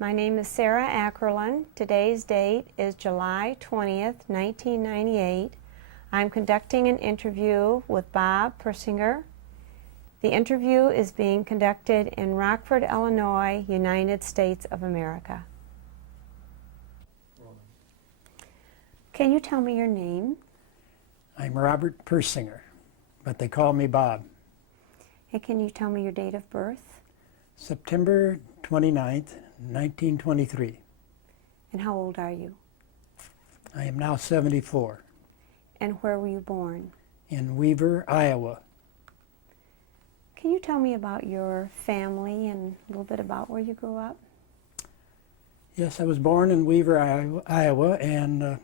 My name is Sarah Ackerlund. Today's date is July 20th, 1998. I'm conducting an interview with Bob Persinger. The interview is being conducted in Rockford, Illinois, United States of America. Can you tell me your name? I'm Robert Persinger, but they call me Bob. And can you tell me your date of birth? September 29th, 1923. And how old are you? I am now 74. And where were you born? In Weaver, Iowa. Can you tell me about your family and a little bit about where you grew up? Yes, I was born in Weaver, Iowa, and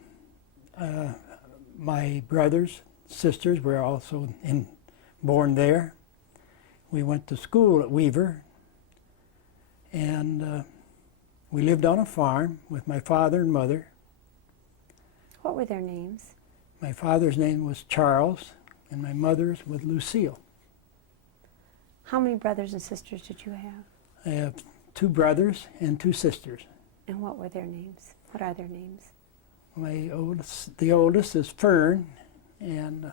my brothers, sisters were also born there. We went to school at Weaver, and we lived on a farm with my father and mother. What were their names? My father's name was Charles, and my mother's was Lucille. How many brothers and sisters did you have? I have 2 brothers and 2 sisters. And what were their names? What are their names? The oldest is Fern, and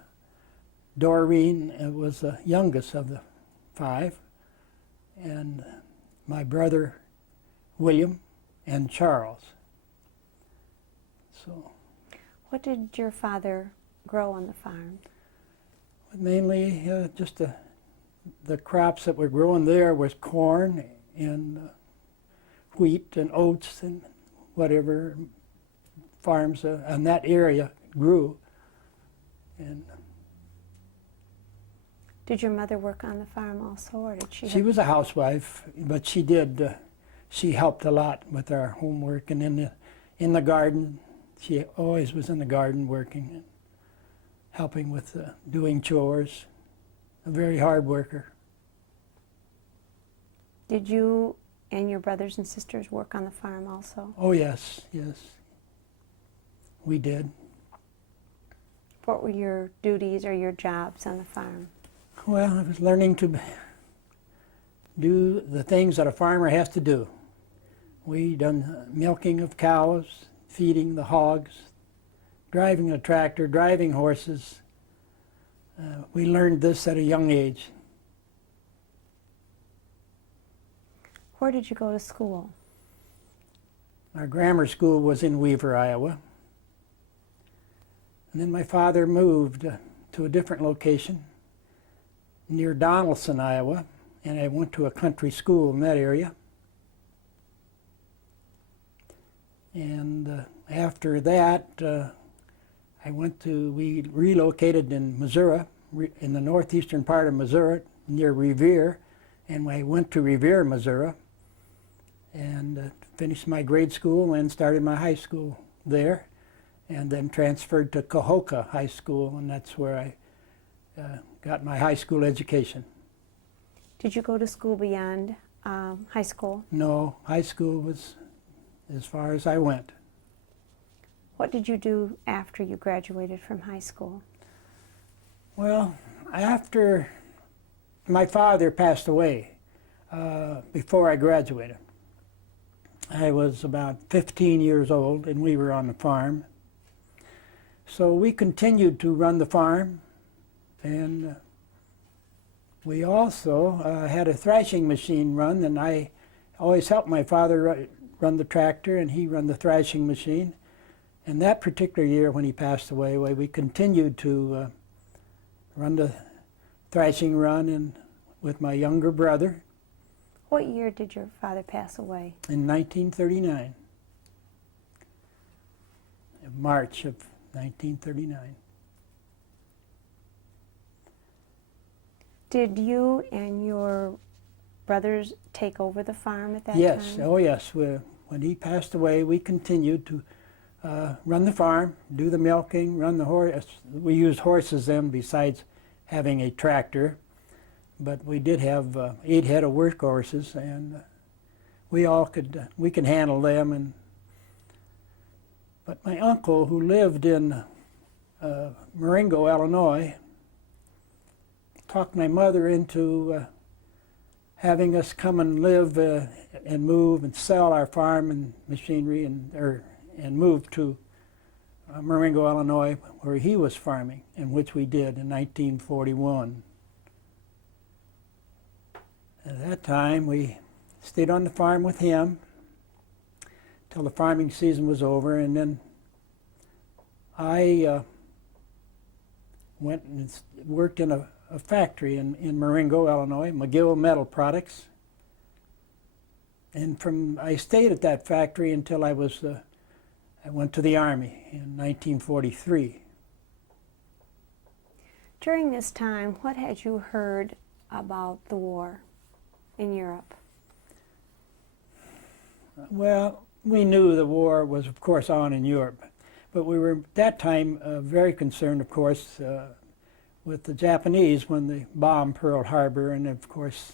Doreen was the youngest of the 5, and my brother William and Charles. So, what did your father grow on the farm? mainly just the crops that were growing there was corn and wheat and oats and whatever farms in that area grew. And did your mother work on the farm also, or did she? She was a housewife, but she did. She helped a lot with our homework and in the garden. She always was in the garden working and helping with doing chores. A very hard worker. Did you and your brothers and sisters work on the farm also? Oh yes, yes. We did. What were your duties or your jobs on the farm? Well, I was learning to do the things that a farmer has to do. We done milking of cows, feeding the hogs, driving a tractor, driving horses. We learned this at a young age. Where did you go to school? Our grammar school was in Weaver, Iowa. And then my father moved to a different location near Donaldson, Iowa, and I went to a country school in that area. And after that, we relocated in Missouri, in the northeastern part of Missouri, near Revere, and I went to Revere, Missouri, and finished my grade school and started my high school there, and then transferred to Cahokia High School, and that's where I got my high school education. Did you go to school beyond high school? No, high school was as far as I went. What did you do after you graduated from high school? Well, after my father passed away, before I graduated, I was about 15 years old and we were on the farm. So we continued to run the farm, and we also had a thrashing machine run, and I always helped my father run the tractor and he run the thrashing machine. And that particular year when he passed away, we continued to run the thrashing run and with my younger brother. What year did your father pass away? In 1939, in March of 1939. Did you and your brothers take over the farm at that time? Yes, oh yes. When he passed away, we continued to run the farm, do the milking, run the horse. We used horses then besides having a tractor, but we did have 8 head of work horses, and we could handle them. But my uncle, who lived in Marengo, Illinois, talked my mother into having us come and live and move and sell our farm and machinery and move to Marengo, Illinois, where he was farming, and which we did in 1941. At that time, we stayed on the farm with him till the farming season was over, and then I went and worked in a factory in Marengo, Illinois, McGill Metal Products. And I stayed at that factory until I went to the Army in 1943. During this time, what had you heard about the war in Europe? Well, we knew the war was, of course, on in Europe, but we were at that time very concerned, of course, with the Japanese when they bombed Pearl Harbor, and of course,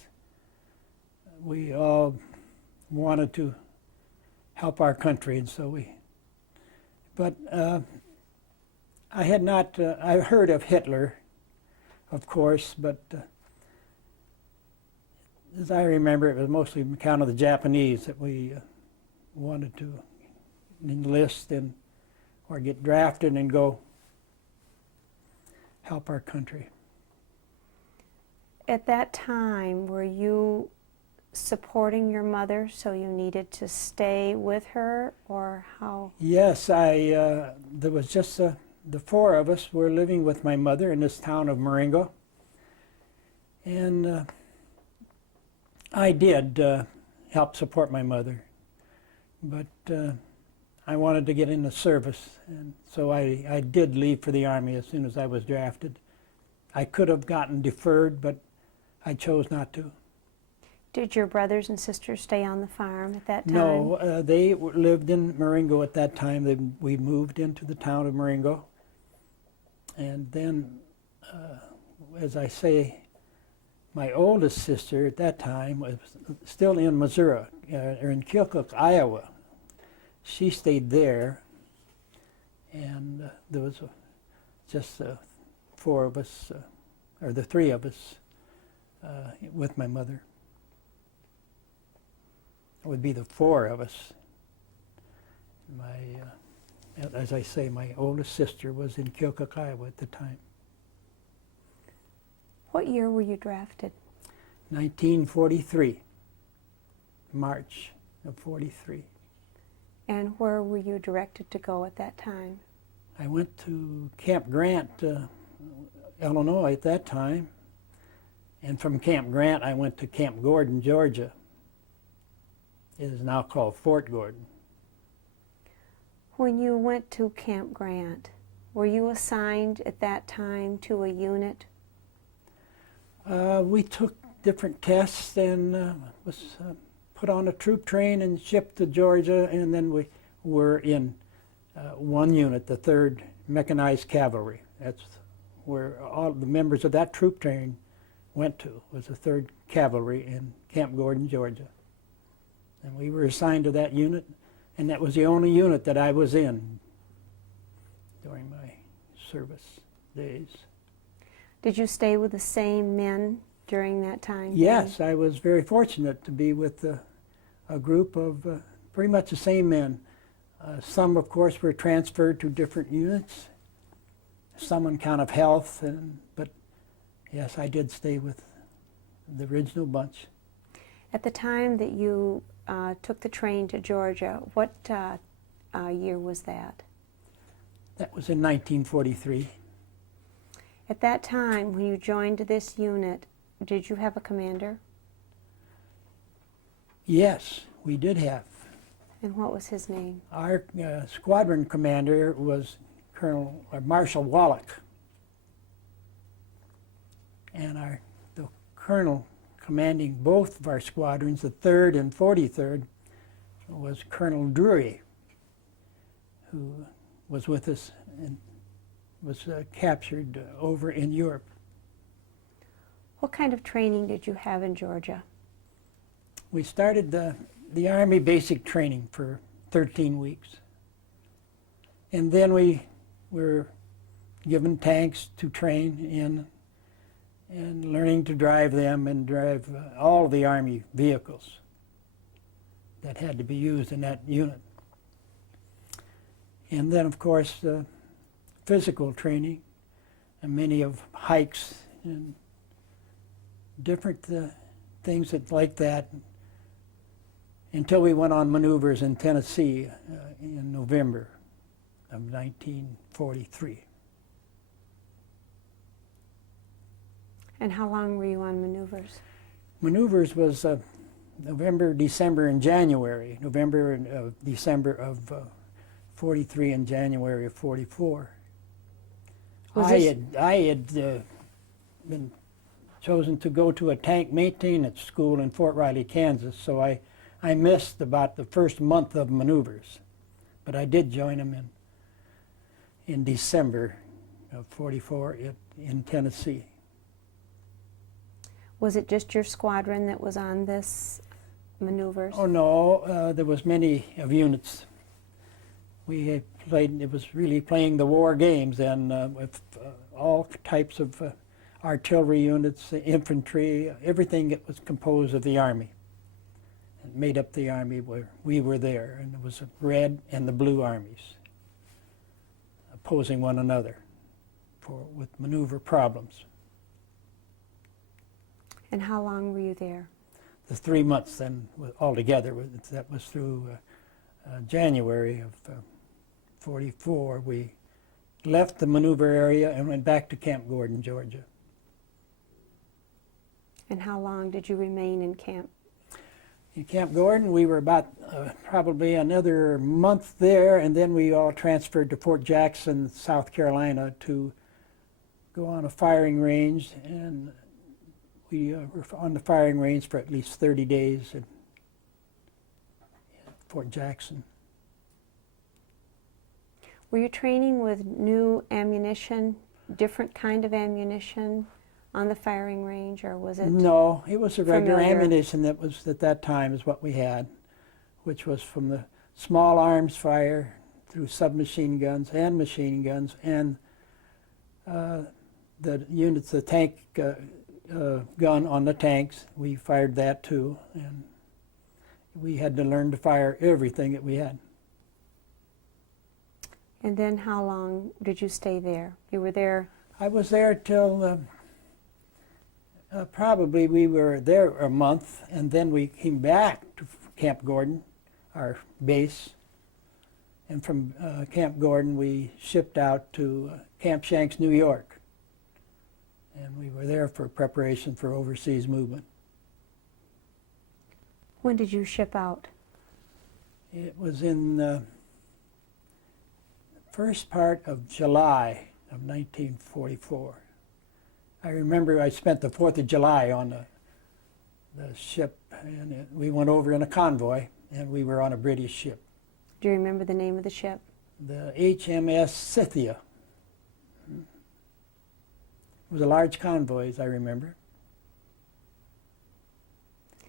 we all wanted to help our country, and so we. But I had not. I heard of Hitler, of course, but as I remember, it was mostly on account of the Japanese that we wanted to enlist or get drafted and go help our country. At that time, were you supporting your mother, so you needed to stay with her, or how? Yes, there was just the four of us were living with my mother in this town of Marengo, and I did help support my mother, but I wanted to get in the service, and so I did leave for the Army as soon as I was drafted. I could have gotten deferred, but I chose not to. Did your brothers and sisters stay on the farm at that time? No, they lived in Marengo at that time. We moved into the town of Marengo. And then, as I say, my oldest sister at that time was still in Missouri, or in Keokuk, Iowa. She stayed there, and there was just four of us, or the three of us, with my mother. It would be the four of us. As I say, my oldest sister was in Keokuk, Iowa at the time. What year were you drafted? 1943, March of 43. And where were you directed to go at that time? I went to Camp Grant, Illinois at that time. And from Camp Grant, I went to Camp Gordon, Georgia. It is now called Fort Gordon. When you went to Camp Grant, were you assigned at that time to a unit? We took different tests and was put on a troop train and shipped to Georgia, and then we were in one unit, the 3rd Mechanized Cavalry. That's where all the members of that troop train went to, was the 3rd Cavalry in Camp Gordon, Georgia. And we were assigned to that unit, and that was the only unit that I was in during my service days. Did you stay with the same men during that time? Yes, I was very fortunate to be with a group of pretty much the same men. Some, of course, were transferred to different units, some on account of health, but yes, I did stay with the original bunch. At the time that you took the train to Georgia, what year was that? That was in 1943. At that time, when you joined this unit, did you have a commander? Yes, we did have. And what was his name? Our squadron commander was Marshal Wallach. And the colonel commanding both of our squadrons, the 3rd and 43rd, was Colonel Drury, who was with us and was captured over in Europe. What kind of training did you have in Georgia? We started the Army basic training for 13 weeks. And then we were given tanks to train in, and learning to drive them and drive all the Army vehicles that had to be used in that unit. And then, of course, physical training and many of hikes and different things like that until we went on maneuvers in Tennessee in November of 1943. And how long were you on maneuvers? Maneuvers was November, December, and January. November and December of 43 and January of 44. I had been chosen to go to a tank maintenance school in Fort Riley, Kansas, so I missed about the first month of maneuvers. But I did join them in December of 44 in Tennessee. Was it just your squadron that was on this maneuvers? Oh no, there was many of units. We had played, it was really playing the war games, and with all types of artillery units, infantry, everything that was composed of the Army. It made up the Army where we were there, and it was the red and the blue armies opposing one another with maneuver problems. And how long were you there? The 3 months then altogether, that was through January of 44. We left the maneuver area and went back to Camp Gordon, Georgia. And how long did you remain in camp? In Camp Gordon, we were about probably another month there, and then we all transferred to Fort Jackson, South Carolina, to go on a firing range, and we were on the firing range for at least 30 days at Fort Jackson. Were you training with new ammunition, different kind of ammunition on the firing range, or was it? No, it was the regular familiar? ammunition that was at that time is what we had, which was from the small arms fire through submachine guns and machine guns, and the units, the tank gun on the tanks, we fired that too, and we had to learn to fire everything that we had. And then how long did you stay there? You were there? I was there till probably we were there a month, and then we came back to Camp Gordon, our base, and from Camp Gordon we shipped out to Camp Shanks, New York, and we were there for preparation for overseas movement. When did you ship out? It was in the first part of July of 1944. I remember I spent the 4th of July on the ship, and we went over in a convoy, and we were on a British ship. Do you remember the name of the ship? The HMS Scythia. It was a large convoy, as I remember.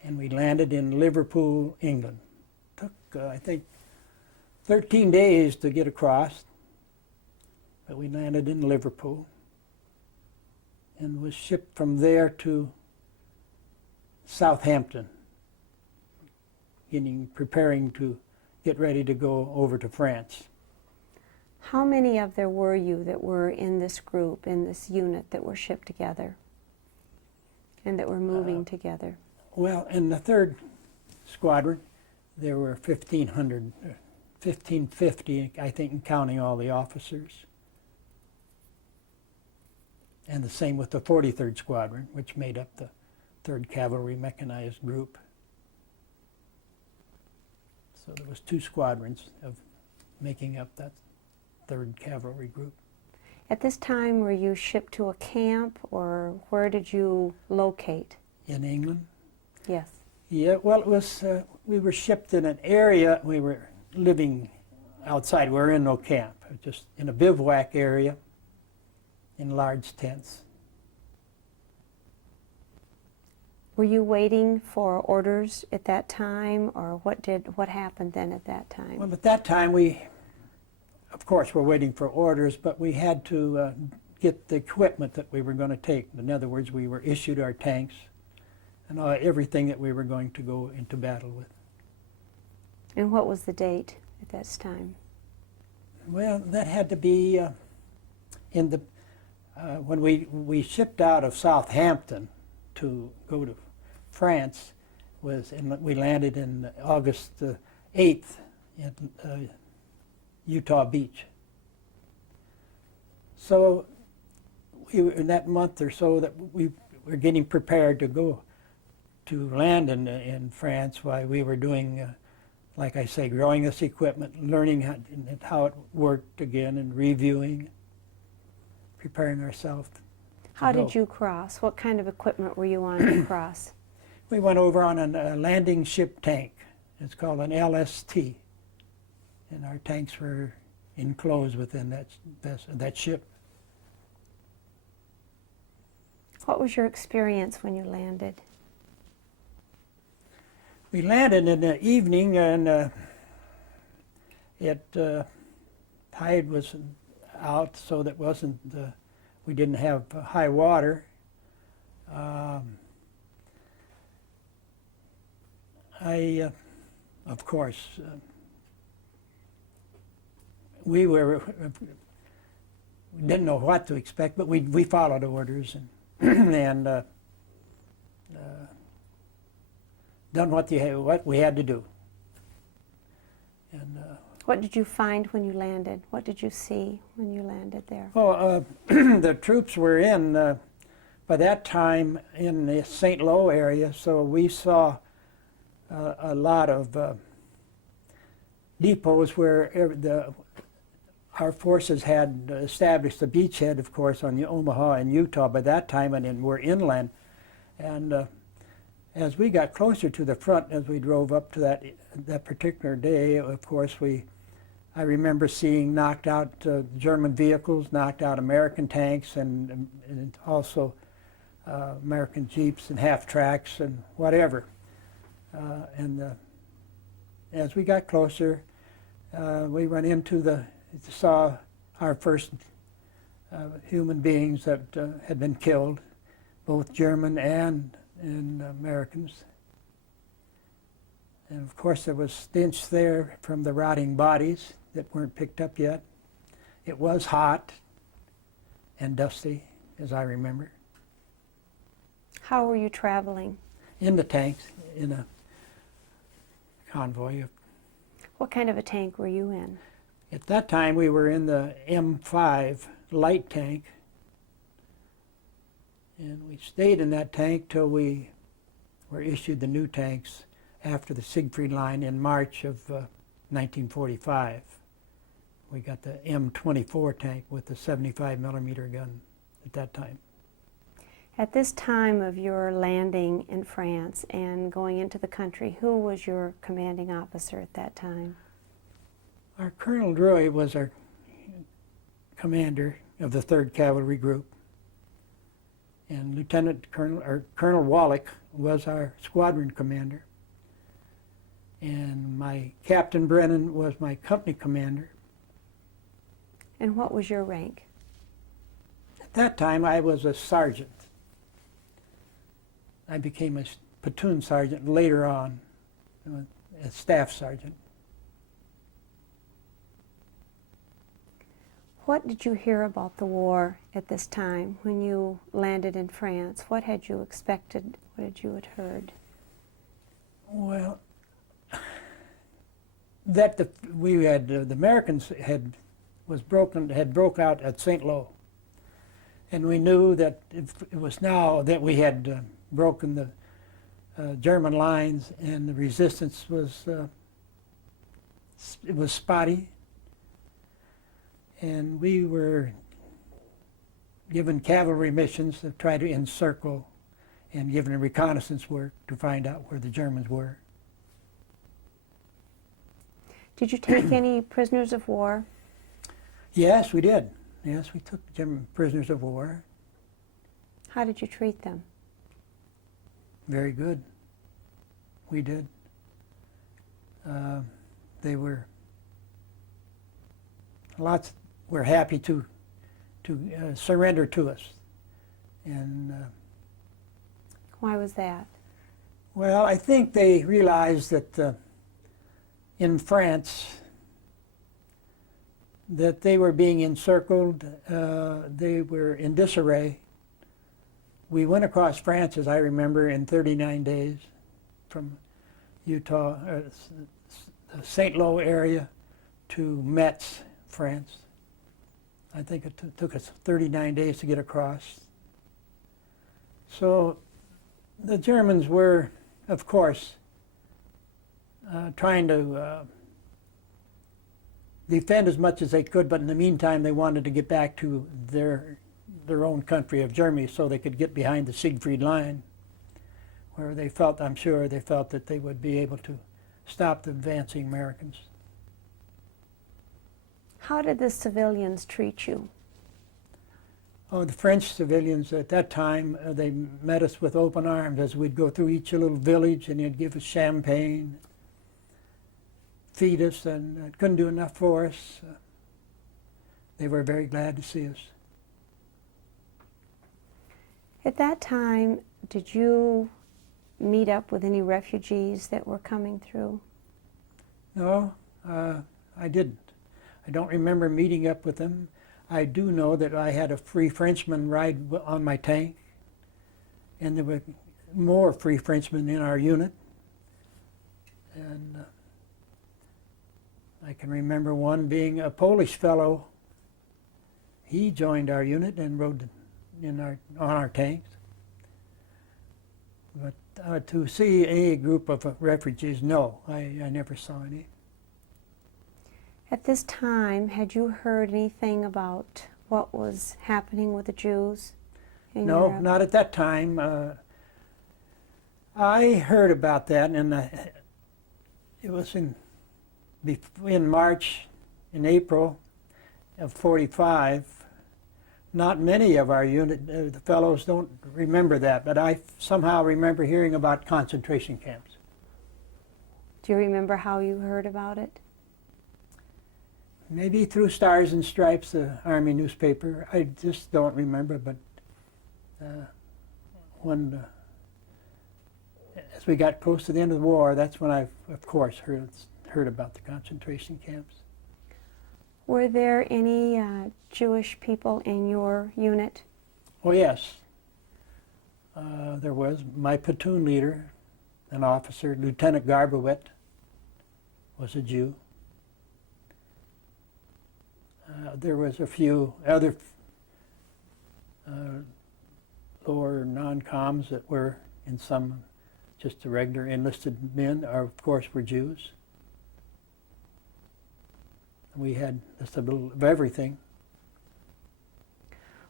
And we landed in Liverpool, England. Took, I think, 13 days to get across, but we landed in Liverpool and was shipped from there to Southampton, preparing to get ready to go over to France. How many of there were you that were in this group, in this unit that were shipped together and that were moving together? Well, in the 3rd Squadron, there were 1,550, I think, counting all the officers. And the same with the 43rd Squadron, which made up the 3rd Cavalry Mechanized Group. So there was 2 squadrons of making up that 3rd Cavalry Group. At this time, were you shipped to a camp, or where did you locate? In England? Yes. Yeah, well, it was, we were shipped in an area, we were living outside, we were in no camp, just in a bivouac area in large tents. Were you waiting for orders at that time, or what happened then at that time? Well, at that time we, of course, were waiting for orders, but we had to get the equipment that we were going to take. In other words, we were issued our tanks and everything that we were going to go into battle with. And what was the date at that time? Well, that had to be in the when we shipped out of Southampton to go to France. We landed in August 8th at Utah Beach. So we were in that month or so that we were getting prepared to go to land in France while we were doing, like I say, growing this equipment, learning how it worked again, and reviewing, preparing ourselves. How did you cross? What kind of equipment were you on to cross? We went over on a landing ship tank. It's called an LST, and our tanks were enclosed within that ship. What was your experience when you landed? We landed in the evening, and tide was out, so that we didn't have high water. Of course, we didn't know what to expect, but we followed orders and done what we had to do. And what did you find when you landed? What did you see when you landed there? well, the troops were in by that time in the St. Lo area, so we saw a lot of depots where our forces had established a beachhead, of course, on the Omaha and Utah by that time, and then we're inland. And as we got closer to the front, as we drove up to that particular day, of course, I remember seeing knocked out German vehicles, knocked out American tanks, and also American jeeps and half-tracks and whatever. As we got closer, we went saw our first human beings that had been killed, both German and Americans. And of course there was stench there from the rotting bodies that weren't picked up yet. It was hot and dusty, as I remember. How were you traveling? In the tanks, in a convoy. What kind of a tank were you in? At that time we were in the M5 light tank, and we stayed in that tank till we were issued the new tanks after the Siegfried Line in March of 1945. We got the M24 tank with the 75 millimeter gun at that time. At this time of your landing in France and going into the country, who was your commanding officer at that time? Our Colonel Drury was our commander of the 3rd Cavalry Group, and Colonel Wallach was our squadron commander, and my Captain Brennan was my company commander. And what was your rank? At that time I was a sergeant. I became a platoon sergeant later on, a staff sergeant. What did you hear about the war at this time when you landed in France? What had you expected? What had you heard? Well, that the Americans had broke out at St. Lo, and we knew that it was now that we had broken the German lines, and the resistance was spotty, and we were given cavalry missions to try to encircle and given reconnaissance work to find out where the Germans were. Did you take any prisoners of war? Yes, we did. Yes, we took German prisoners of war. How did you treat them? Very good. We did. We're happy to to surrender to us. And Why was that? well, I think they realized that in France that they were being encircled, they were in disarray. We went across France, as I remember, in 39 days from Utah, the St. Lo area to Metz, France. I think it took us 39 days to get across. So the Germans were, of course, trying to defend as much as they could, but in the meantime they wanted to get back to their own country of Germany so they could get behind the Siegfried Line, where they felt, I'm sure, they felt that they would be able to stop the advancing Americans. How did the civilians treat you? Oh, the French civilians at that time, they met us with open arms as we'd go through each little village, and they'd give us champagne, feed us, and couldn't do enough for us. They were very glad to see us. At that time, did you meet up with any refugees that were coming through? No, I didn't. I don't remember meeting up with them. I do know that I had a free Frenchman ride on my tank, and there were more free Frenchmen in our unit. And I can remember one being a Polish fellow. He joined our unit and rode on our tanks. But to see a group of refugees, no, I never saw any. At this time, had you heard anything about what was happening with the Jews in No, Europe? not at that time. I heard about that, and it was in March, in April of '45. Not many of our unit, the fellows don't remember that, but I somehow remember hearing about concentration camps. Do you remember how you heard about it? Maybe through Stars and Stripes, the Army newspaper. I just don't remember, but as we got close to the end of the war, that's when I, of course, heard about the concentration camps. Were there any Jewish people in your unit? Oh, yes. There was. My platoon leader, an officer, Lieutenant Garbowit, was a Jew. There was a few other lower non-coms that were in some just the regular enlisted men, of course, were Jews. We had just a little of everything.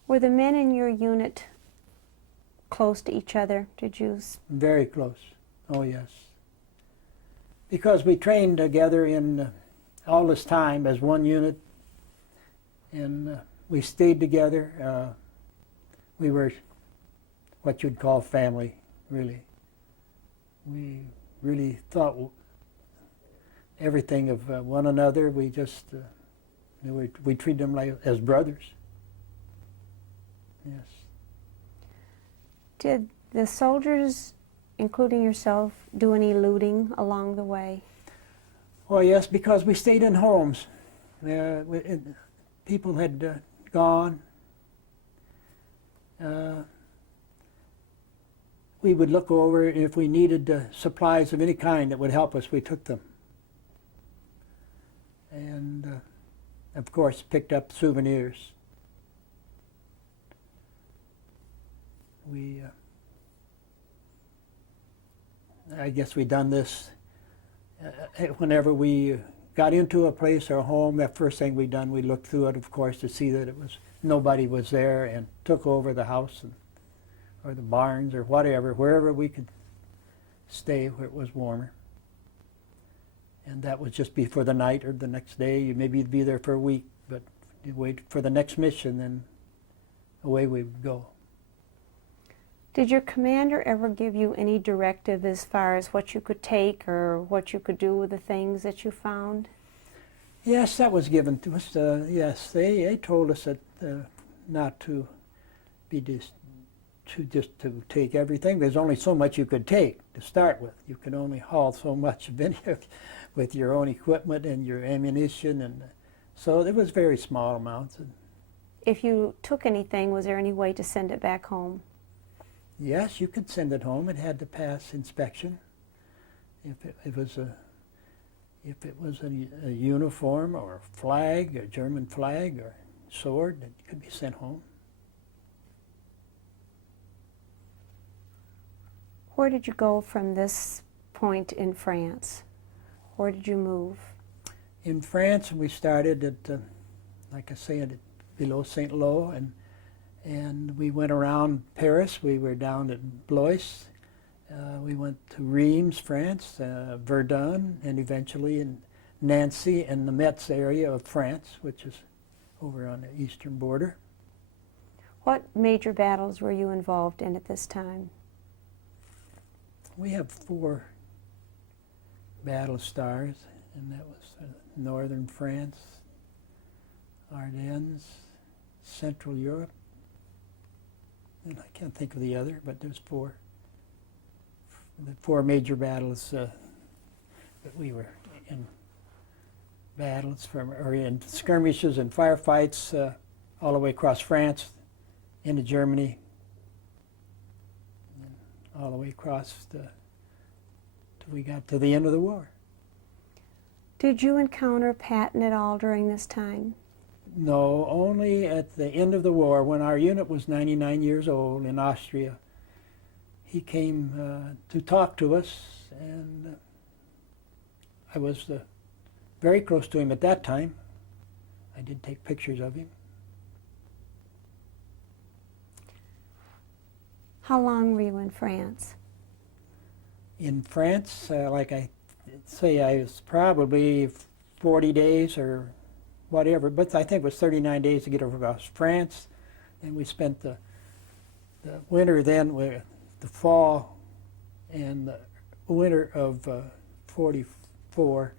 Were the men in your unit close to each other, to Jews? Very close. Oh, yes. Because we trained together in all this time as one unit, and we stayed together. We were what you'd call family, really. We really thought everything of one another. We just we treat them like as brothers. Yes. Did the soldiers, including yourself, do any looting along the way? Oh yes, because we stayed in homes. People had gone. We would look over if we needed supplies of any kind that would help us. We took them. And of course picked up souvenirs. I guess we done this whenever we got into a place or a home. That first thing we done, we looked through it, of course, to see that nobody was there, and took over the house or the barns or whatever, wherever we could stay where it was warmer. And that would just be for the night or the next day. Maybe you'd be there for a week, but you'd wait for the next mission, and away we would go. Did your commander ever give you any directive as far as what you could take or what you could do with the things that you found? Yes, that was given to us. Yes, they told us that not to be just to take everything. There's only so much you could take to start with. You could only haul so much of any with your own equipment and your ammunition, and so it was very small amounts. If you took anything, was there any way to send it back home? Yes, you could send it home. It had to pass inspection. If it was a uniform or a flag, a German flag or sword, it could be sent home. Where did you go from this point in France? Where did you move? In France, we started at, like I said, below St. Lo, and we went around Paris. We were down at Blois. We went to Reims, France, Verdun, and eventually in Nancy and the Metz area of France, which is over on the eastern border. What major battles were you involved in at this time? We have 4 battle stars, and that was northern France, Ardennes, Central Europe, and I can't think of the other, but there's 4. The 4 major battles that we were in, battles or in skirmishes and firefights all the way across France into Germany, and all the way across till we got to the end of the war. Did you encounter Patton at all during this time? No, only at the end of the war, when our unit was 99 years old in Austria. He came to talk to us, and I was very close to him at that time. I did take pictures of him. How long were you in France? In France, like I say, I was probably 40 days or whatever, but I think it was 39 days to get across France. And we spent the winter then with the fall and the winter of 44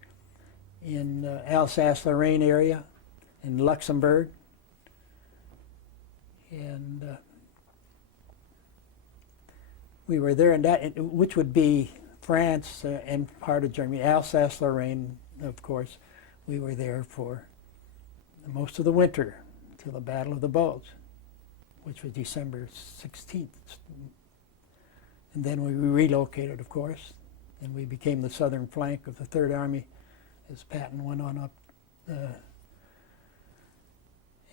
in Alsace-Lorraine area in Luxembourg. And we were there in that, which would be France and part of Germany. Alsace-Lorraine, of course, we were there for most of the winter till the Battle of the Bulge, which was December 16th. And then we relocated, of course, and we became the southern flank of the Third Army as Patton went on up.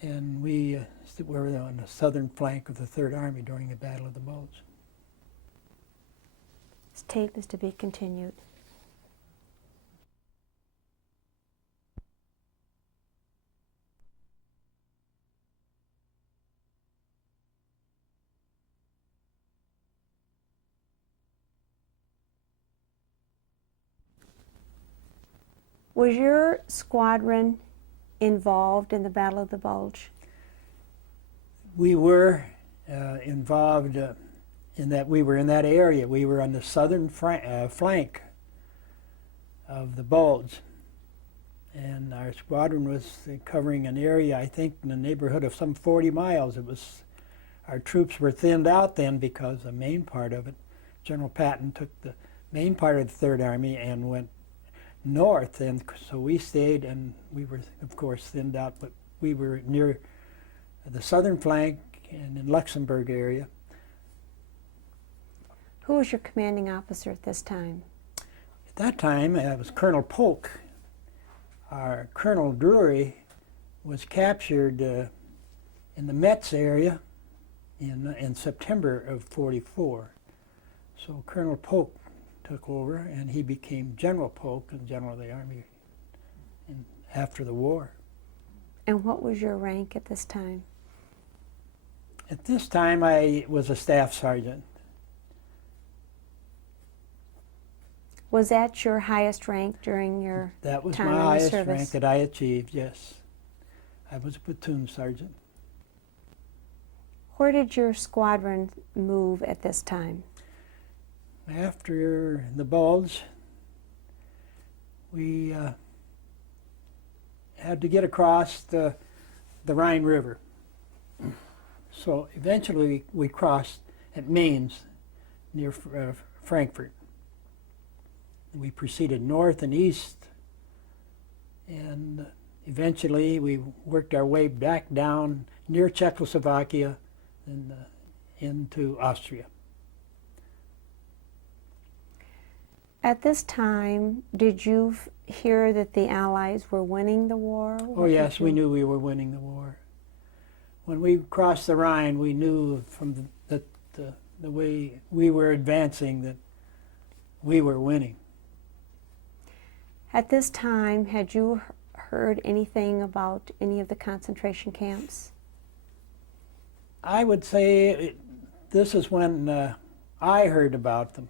And we were on the southern flank of the Third Army during the Battle of the Bulge. This tape is to be continued. Was your squadron involved in the Battle of the Bulge? We were involved in that we were in that area. We were on the southern flank of the Bulge. And our squadron was covering an area, I think, in the neighborhood of some 40 miles. Our troops were thinned out then because the main part of it, General Patton took the main part of the Third Army and went north, and so we stayed, and we were, of course, thinned out, but we were near the southern flank and in Luxembourg area. Who was your commanding officer at this time? At that time, it was Colonel Polk. Our Colonel Drury was captured in the Metz area in September of 44. So Colonel Polk took over, and he became General Polk and General of the Army after the war. And what was your rank at this time? At this time, I was a staff sergeant. Was that your highest rank during your That was time my in the highest service? rank that I achieved, yes. I was a platoon sergeant. Where did your squadron move at this time? After the Bulge, we had to get across the Rhine River. So eventually we crossed at Mainz near Frankfurt. We proceeded north and east, and eventually we worked our way back down near Czechoslovakia and into Austria. At this time, did you hear that the Allies were winning the war? Oh yes, we knew we were winning the war. When we crossed the Rhine, we knew from the way we were advancing that we were winning. At this time, had you heard anything about any of the concentration camps? I would say this is when I heard about them.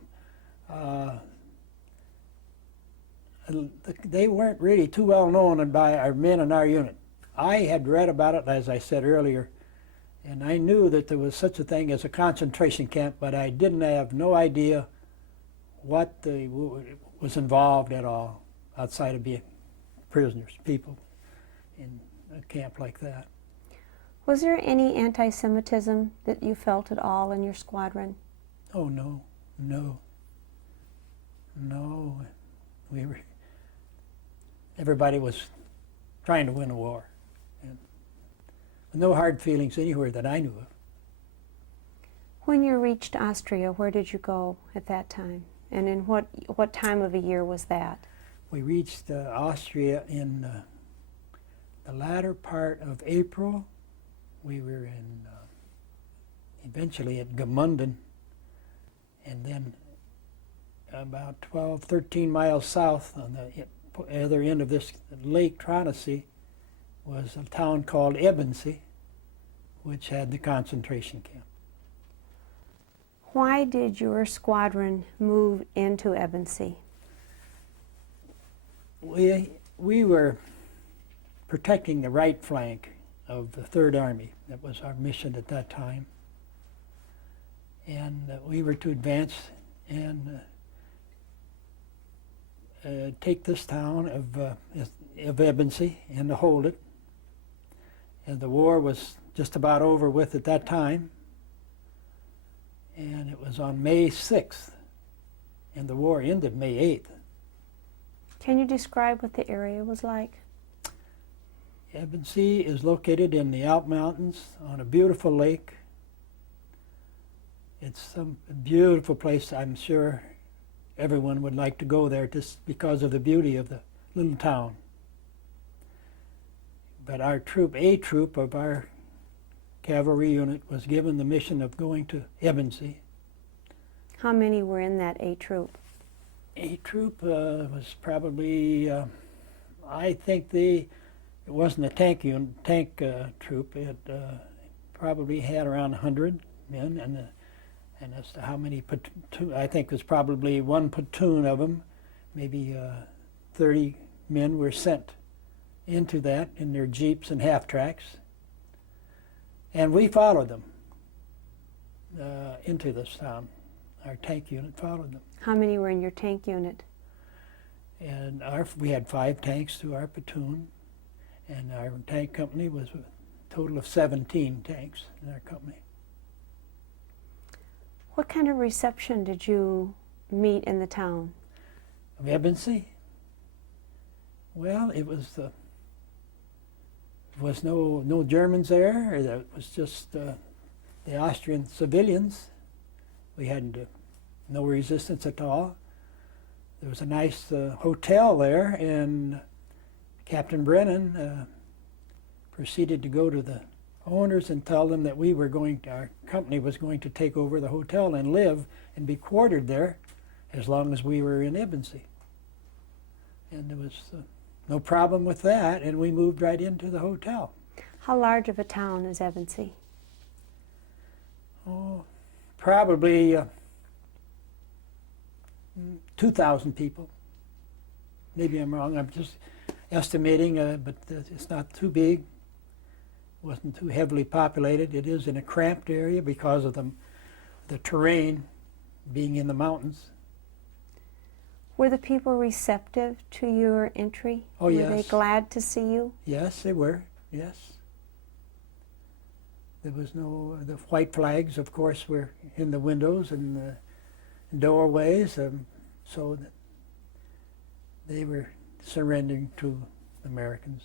They weren't really too well known by our men in our unit. I had read about it, as I said earlier, and I knew that there was such a thing as a concentration camp, but I didn't have no idea what was involved at all outside of being prisoners, people in a camp like that. Was there any anti-Semitism that you felt at all in your squadron? Oh, no. Everybody was trying to win a war. And no hard feelings anywhere that I knew of. When you reached Austria, where did you go at that time? And in what time of a year was that? We reached Austria in the latter part of April. We were eventually at Gmunden, and then about 12, 13 miles south on the other end of this Lake Tronacy was a town called Ebensee, which had the concentration camp. Why did your squadron move into Ebensee? We were protecting the right flank of the Third Army. That was our mission at that time. And we were to advance and take this town of Ebensee and to hold it. And the war was just about over with at that time. And it was on May 6th, and the war ended May 8th. Can you describe what the area was like? Ebensee is located in the Alp Mountains on a beautiful lake. It's some beautiful place. I'm sure everyone would like to go there just because of the beauty of the little town. But our troop, a troop of our cavalry unit, was given the mission of going to Ebensee. How many were in that A troop? A troop was probably, I think it wasn't a tank troop. It probably had around 100 men, and as to how many platoon, I think it was probably one platoon of them, maybe 30 men were sent into that in their jeeps and half-tracks. And we followed them into this town. Our tank unit followed them. How many were in your tank unit? And we had 5 tanks to our platoon, and our tank company was a total of 17 tanks in our company. What kind of reception did you meet in the town? Of Ebensee? Well, it was no Germans there. It was just the Austrian civilians. We had no resistance at all. There was a nice hotel there, and Captain Brennan proceeded to go to the owners and tell them that our company was going to take over the hotel and live and be quartered there as long as we were in Ebensee. And there was no problem with that, and we moved right into the hotel. How large of a town is Ebensee? Oh, probably 2,000 people. Maybe I'm wrong. I'm just estimating, but it's not too big. Wasn't too heavily populated. It is in a cramped area because of the terrain being in the mountains. Were the people receptive to your entry? Oh, yes. Were they glad to see you? Yes, they were. Yes. There was no, the white flags, of course, were in the windows and the doorways, so that they were surrendering to Americans.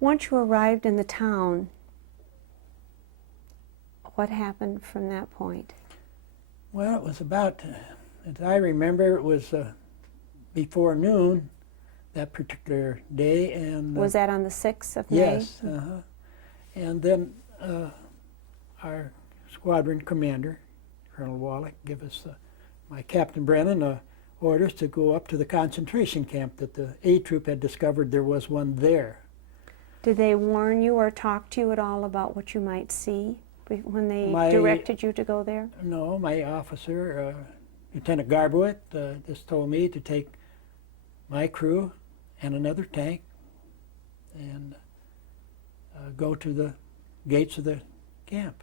Once you arrived in the town, what happened from that point? Well, it was about, as I remember, it was before noon that particular day, and Was that on the 6th of May? yes, and then our squadron commander, Colonel Wallach, gave us, my Captain Brennan, orders to go up to the concentration camp that the A Troop had discovered there was one there. Did they warn you or talk to you at all about what you might see when they My- directed you to go there? No, my officer, Lieutenant Garbowit, just told me to take my crew and another tank and go to the gates of the camp.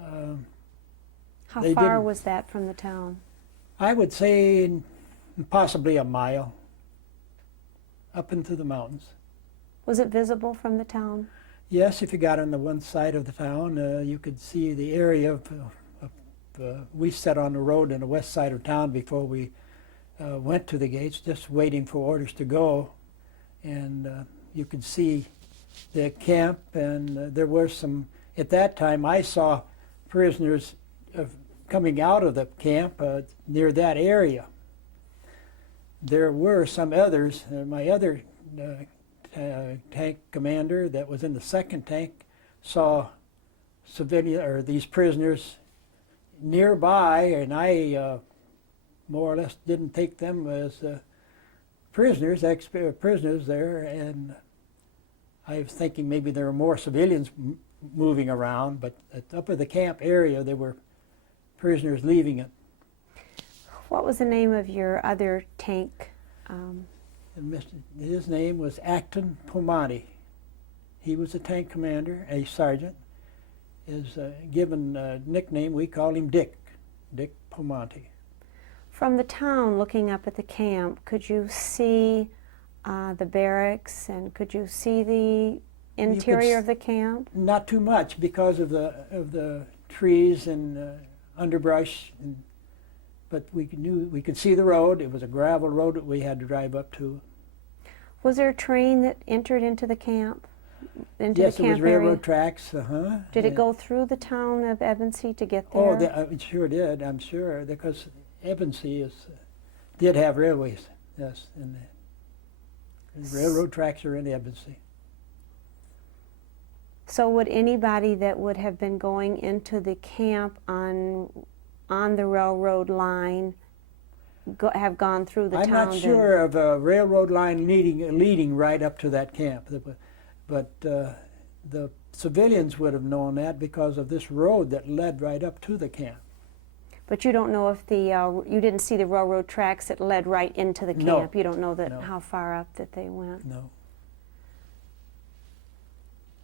How They far didn't- was that from the town? I would say possibly a mile up into the mountains. Was it visible from the town? Yes, if you got on the one side of the town, you could see the area we sat on the road on the west side of town before we went to the gates, just waiting for orders to go. And you could see the camp, and there were some, at that time I saw prisoners coming out of the camp near that area. There were some others, my other tank commander that was in the second tank saw these prisoners nearby, and I more or less didn't take them as prisoners, prisoners there, and I was thinking maybe there were more civilians moving around, but at up at the camp area there were prisoners leaving it. What was the name of your other tank? And his name was Acton Pomati. He was a tank commander, a sergeant. His given nickname, we called him Dick Pomati. From the town, looking up at the camp, could you see the barracks, and could you see the interior of the camp? Not too much because of the trees and underbrush, but we knew we could see the road. It was a gravel road that we had to drive up to. Was there a train that entered into the camp? Yes, the it was camp railroad area? tracks. Did it go through the town of Evansy to get there? Oh, it sure did. I'm sure, because Evansy did have railways. Yes, and the railroad tracks are in Evansy. So would anybody that would have been going into the camp on the railroad line have gone through the I'm town? not sure of a railroad line leading right up to that camp, but the civilians would have known that because of this road that led right up to the camp. But you don't know if you didn't see the railroad tracks that led right into the camp. No. You don't know that No. how far up that they went. No.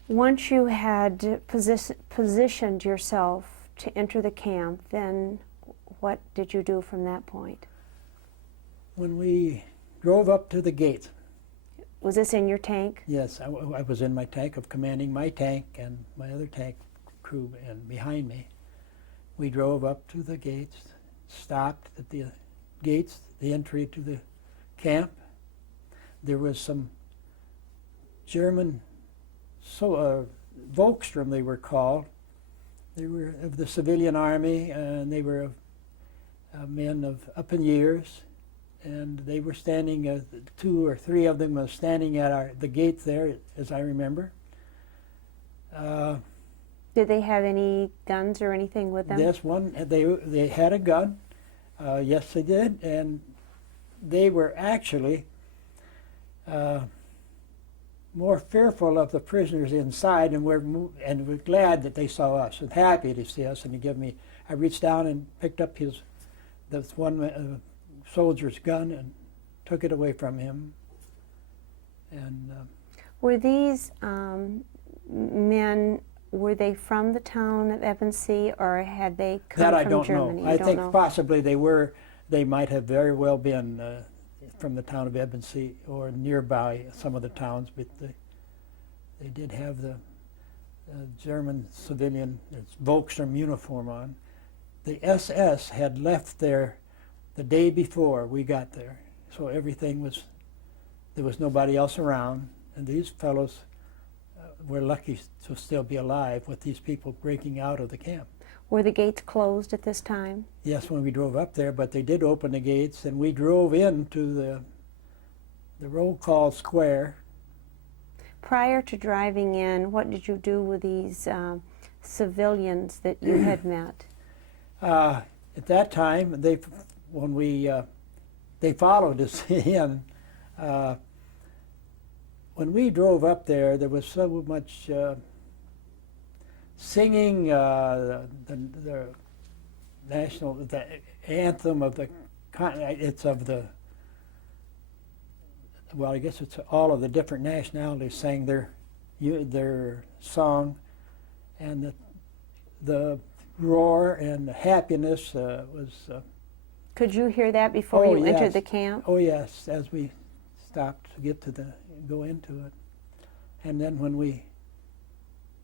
Once you had positioned yourself to enter the camp, then what did you do from that point? When we drove up to the gate, Was this in your tank? yes, I was in my tank of commanding my tank and my other tank crew and behind me. We drove up to the gates, stopped at the gates, the entry to the camp. There was some German, Volkssturm they were called. They were of the civilian army, and they were men of up in years. And they were standing, 2 or 3 of them were standing at the gate there, as I remember. Did they have any guns or anything with them? This one, they had a gun. Yes, they did, and they were actually more fearful of the prisoners inside, and we're glad that they saw us, and happy to see us. And I reached down and picked up this one soldier's gun and took it away from him. And Were these men? Were they from the town of Evansy, or had they come that I from don't Germany? know. You I don't think know? possibly they were. They might have very well been from the town of Evansy or nearby some of the towns, but They did have the German civilian Volkssturm uniform on. The SS had left there the day before we got there, so everything was, there was nobody else around, and these fellows were lucky to still be alive with these people breaking out of the camp. Were the gates closed at this time? Yes, when we drove up there, but they did open the gates, and we drove into the roll call square. Prior to driving in, what did you do with these civilians that you had met? At that time, they followed us in. When we drove up there, there was so much singing the anthem of the continent. It's of the, well, I guess it's all of the different nationalities sang their song, and the roar and the happiness was. Could you hear that before you entered the camp? Oh yes, as we stopped to get to go into it, and then when we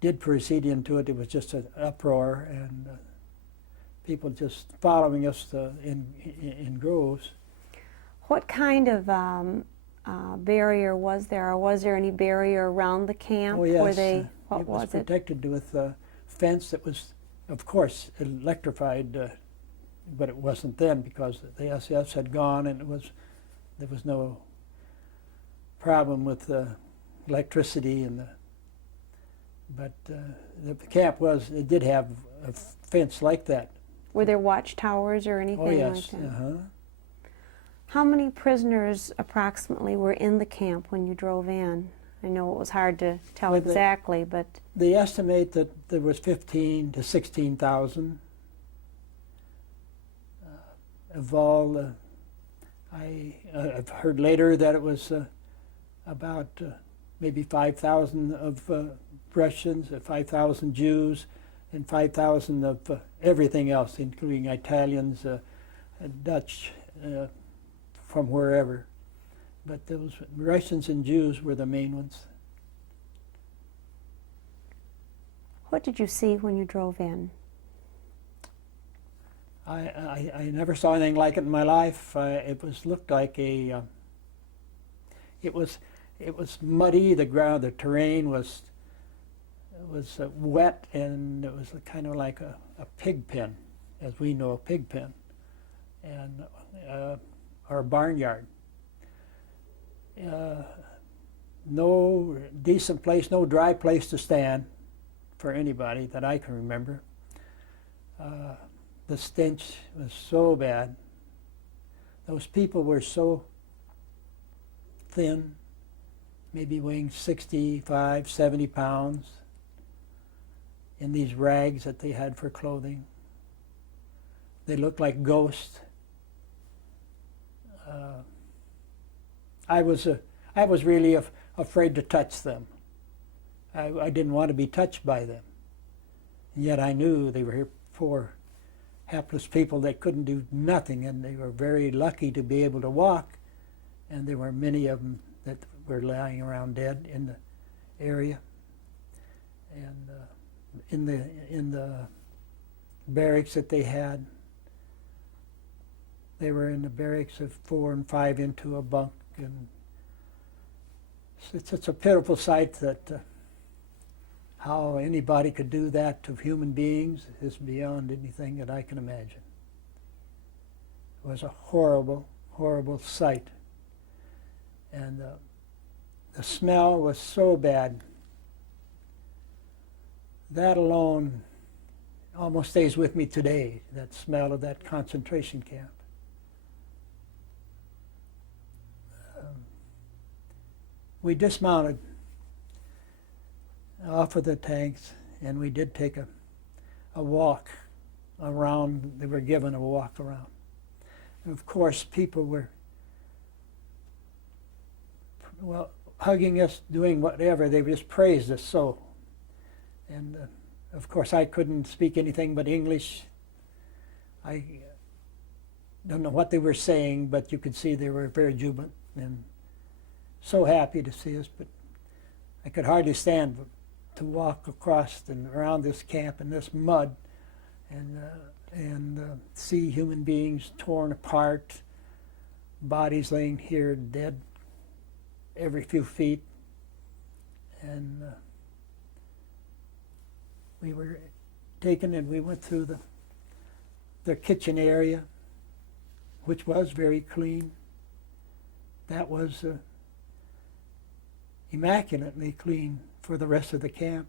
did proceed into it, it was just an uproar and people just following us in groves. What kind of barrier was there, or was there any barrier around the camp? Oh yes, Were they, what it was was protected with a fence that was, of course, electrified, but it wasn't then because the SS had gone and there was no problem with electricity but the camp it did have a fence like that. Were there watchtowers or anything Oh yes, like that? How many prisoners approximately were in the camp when you drove in? I know it was hard to tell exactly, but they estimate that there was 15 to 16,000 of all. I've heard later that it was about maybe 5,000 of Russians, 5,000 Jews, and 5,000 of everything else, including Italians, Dutch, from wherever. But those Russians and Jews were the main ones. what did you see when you drove in? I never saw anything like it in my life. It looked like a. It was muddy. The ground, the terrain was wet, and it was kind of like a pig pen, as we know a pig pen, and or a barnyard. No decent place, no dry place to stand for anybody that I can remember. The stench was so bad. Those people were so thin, maybe weighing 65, 70 pounds, in these rags that they had for clothing. They looked like ghosts. I was really afraid to touch them. I didn't want to be touched by them. And yet I knew they were here poor, helpless people that couldn't do nothing, and they were very lucky to be able to walk. And there were many of them that were lying around dead in the area. And in the barracks that they had, they were in the barracks of 4 and 5 into a bunk, and it's a pitiful sight that how anybody could do that to human beings is beyond anything that I can imagine. It was a horrible, horrible sight. And the smell was so bad. That alone almost stays with me today, that smell of that concentration camp. We dismounted off of the tanks, and we did take a walk around. They were given a walk around. And of course, people were, well, hugging us, doing whatever. They just praised us so. And of course, I couldn't speak anything but English. I don't know what they were saying, but you could see they were very jubilant and so happy to see us. But I could hardly stand to walk across and around this camp in this mud and see human beings torn apart, bodies laying here dead every few feet. And we were taken and we went through the kitchen area, which was very clean. That was immaculately clean for the rest of the camp.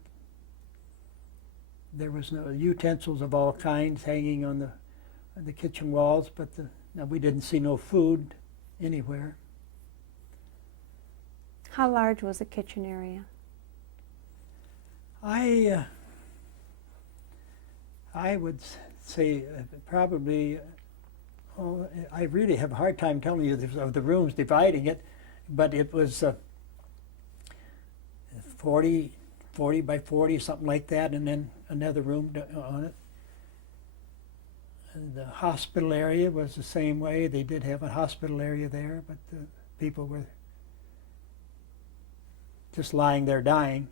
There was no utensils of all kinds hanging on the kitchen walls, but we didn't see no food anywhere. How large was the kitchen area? I would say probably, I really have a hard time telling you of the rooms dividing it, but it was 40 by 40, something like that, and then another room on it. And the hospital area was the same way. They did have a hospital area there, but the people were just lying there dying.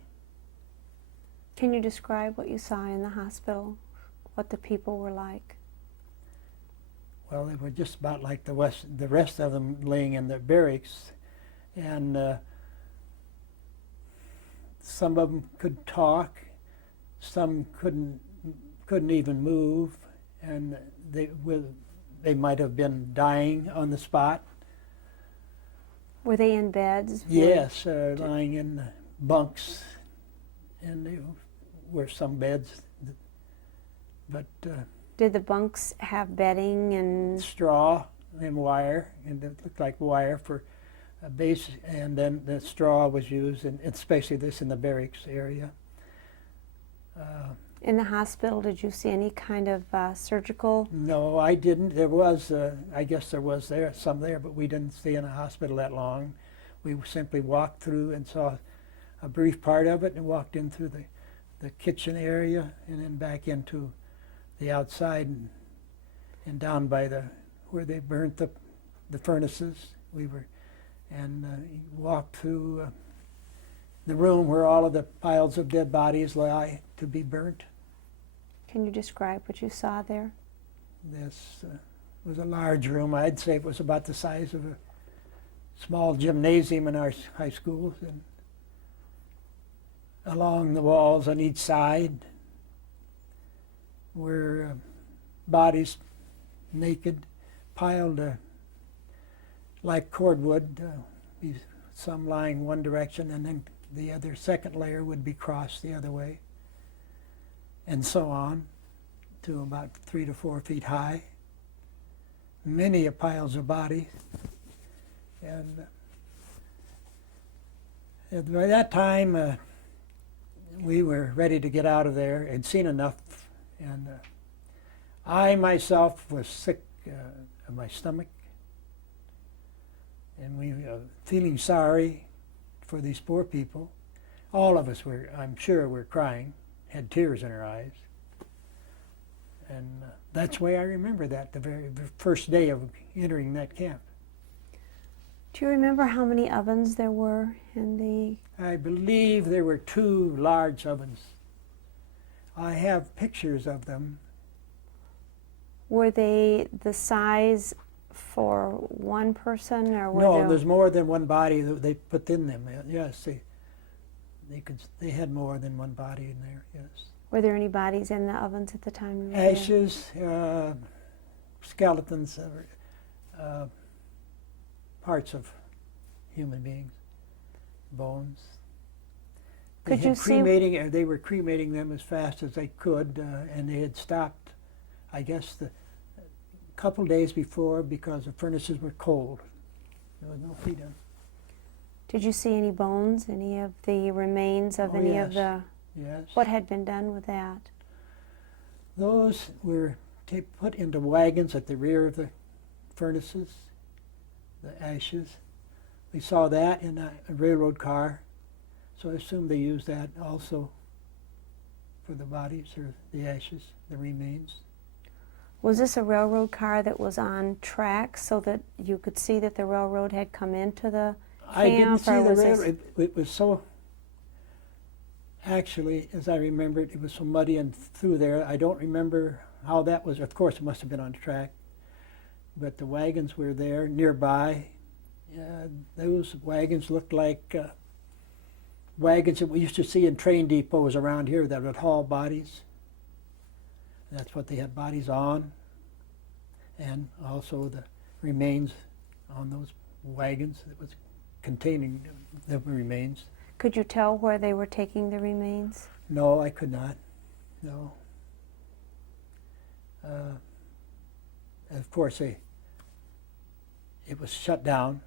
Can you describe what you saw in the hospital, what the people were like? Well, they were just about like the rest of them laying in the barracks, and some of them could talk, some couldn't even move, and they might have been dying on the spot. Were they in beds? Yes, lying in bunks, and there were some beds, but did the bunks have bedding and straw and wire, and it looked like wire for a base, and then the straw was used, and especially this in the barracks area. in the hospital? Did you see any kind of surgical? No, I didn't. There was, I guess there was some there, but we didn't stay in a hospital that long. We simply walked through and saw a brief part of it and walked in through the kitchen area and then back into the outside and down by where they burnt the furnaces. We were, and walked through the room where all of the piles of dead bodies lie to be burnt. Can you describe what you saw there? This was a large room. I'd say it was about the size of a small gymnasium in our high school, and along the walls on each side were bodies, naked, piled like cordwood, some lying one direction, and then the other second layer would be crossed the other way, and so on, to about 3 to 4 feet high. Many piles of bodies, and by that time we were ready to get out of there and seen enough, and I myself was sick of my stomach, and we feeling sorry for these poor people. All of us were, I'm sure, were crying, had tears in our eyes. And that's the way I remember that, the very first day of entering that camp. Do you remember how many ovens there were in the... I believe there were 2 large ovens. I have pictures of them. Were they the size for one person, or were No, there... there's more than one body that they put in them. Yes, they had more than one body in there, yes. Were there any bodies in the ovens at the time you were Ashes, skeletons, parts of human beings, bones. Could you see... They were cremating them as fast as they could, and they had stopped, I guess, a couple days before because the furnaces were cold. There was no heat on. Did you see any bones, any of the remains of any of the... Yes. What had been done with that? Those were put into wagons at the rear of the furnaces, the ashes. We saw that in a railroad car, so I assume they used that also for the bodies or the ashes, the remains. Was this a railroad car that was on tracks so that you could see that the railroad had come into the camp? I didn't see the railroad. It was so Actually, as I remember it, it was so muddy and through there. I don't remember how that was. Of course, it must have been on the track. But the wagons were there nearby. Those wagons looked like wagons that we used to see in train depots around here that would haul bodies. That's what they had bodies on. And also the remains on those wagons that was containing the remains. Could you tell where they were taking the remains? No, I could not. No. Of course, it was shut down.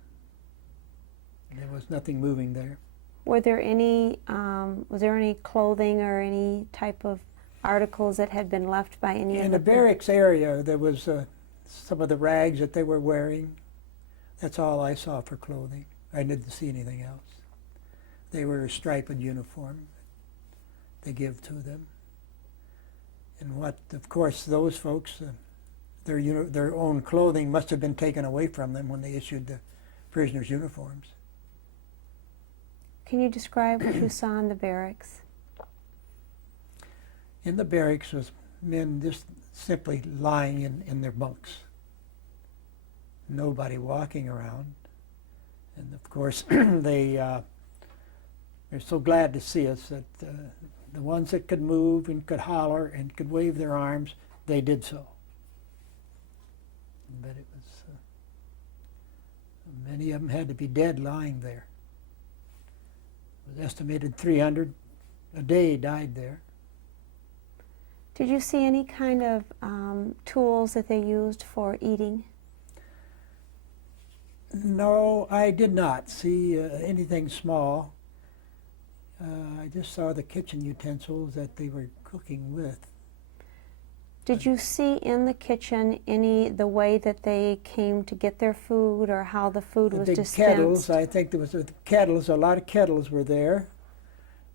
There was nothing moving there. Was there any clothing or any type of articles that had been left by any of In the barracks area, there was some of the rags that they were wearing. That's all I saw for clothing. I didn't see anything else. They were a striped uniform they give to them. And what, of course, those folks, their own clothing must have been taken away from them when they issued the prisoners' uniforms. Can you describe what you saw in the barracks? In the barracks was men just simply lying in their bunks. Nobody walking around. And of course, they're so glad to see us that the ones that could move and could holler and could wave their arms, they did so. But it was, many of them had to be dead lying there. It was estimated 300 a day died there. Did you see any kind of tools that they used for eating? No, I did not see anything small. I just saw the kitchen utensils that they were cooking with. Did you see in the kitchen the way that they came to get their food or how the food was dispensed? The big kettles, I think there was kettles, a lot of kettles were there,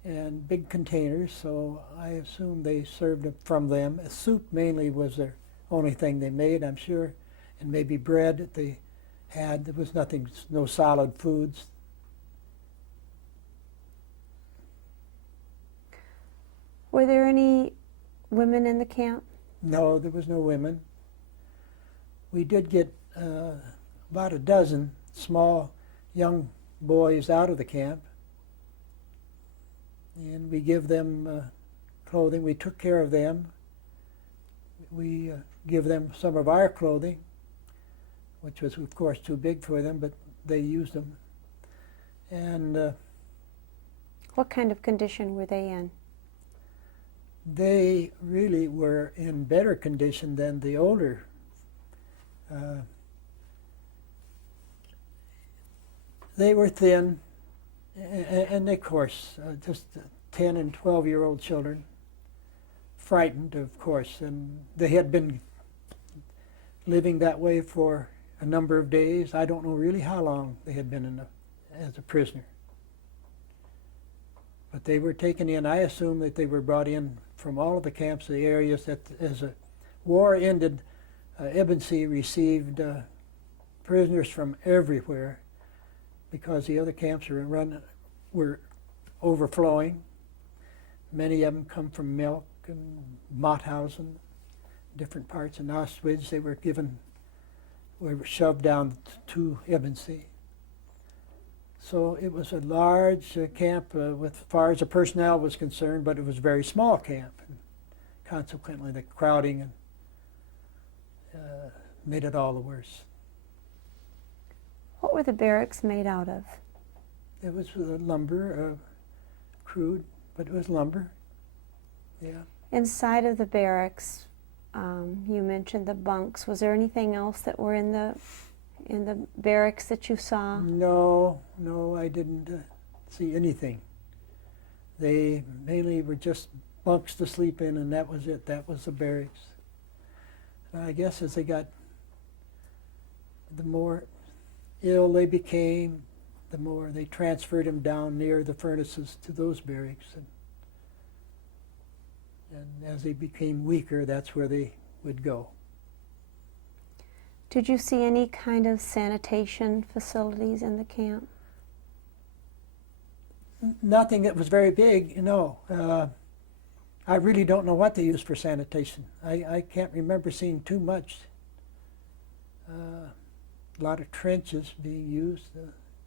and big containers, so I assume they served it from them. Soup mainly was the only thing they made, I'm sure, and maybe bread that they had. There was nothing, no solid foods. Were there any women in the camp? No, there was no women. We did get about a dozen small young boys out of the camp, and we give them clothing. We took care of them. We give them some of our clothing, which was, of course, too big for them, but they used them. And what kind of condition were they in? they really were in better condition than the older. They were thin, and of course, just 10 and 12-year-old children, frightened, of course, and they had been living that way for a number of days. I don't know really how long they had been as a prisoner. But they were taken in. I assume that they were brought in from all of the camps, the areas that, as the war ended, Ebensee received prisoners from everywhere because the other camps were overflowing. Many of them come from Milk and Mauthausen, different parts in Auschwitz. They were shoved down to Ebensee. So it was a large camp as far as the personnel was concerned, but it was a very small camp. And consequently, the crowding made it all the worse. What were the barracks made out of? It was lumber, crude, but it was lumber. Yeah. Inside of the barracks, you mentioned the bunks. Was there anything else that were in the barracks that you saw? No, I didn't see anything. They mainly were just bunks to sleep in, and that was it. That was the barracks. And I guess as they got, the more ill they became, the more they transferred them down near the furnaces to those barracks. And as they became weaker, that's where they would go. Did you see any kind of sanitation facilities in the camp? Nothing that was very big, no. I really don't know what they used for sanitation. I can't remember seeing too much. A lot of trenches being used,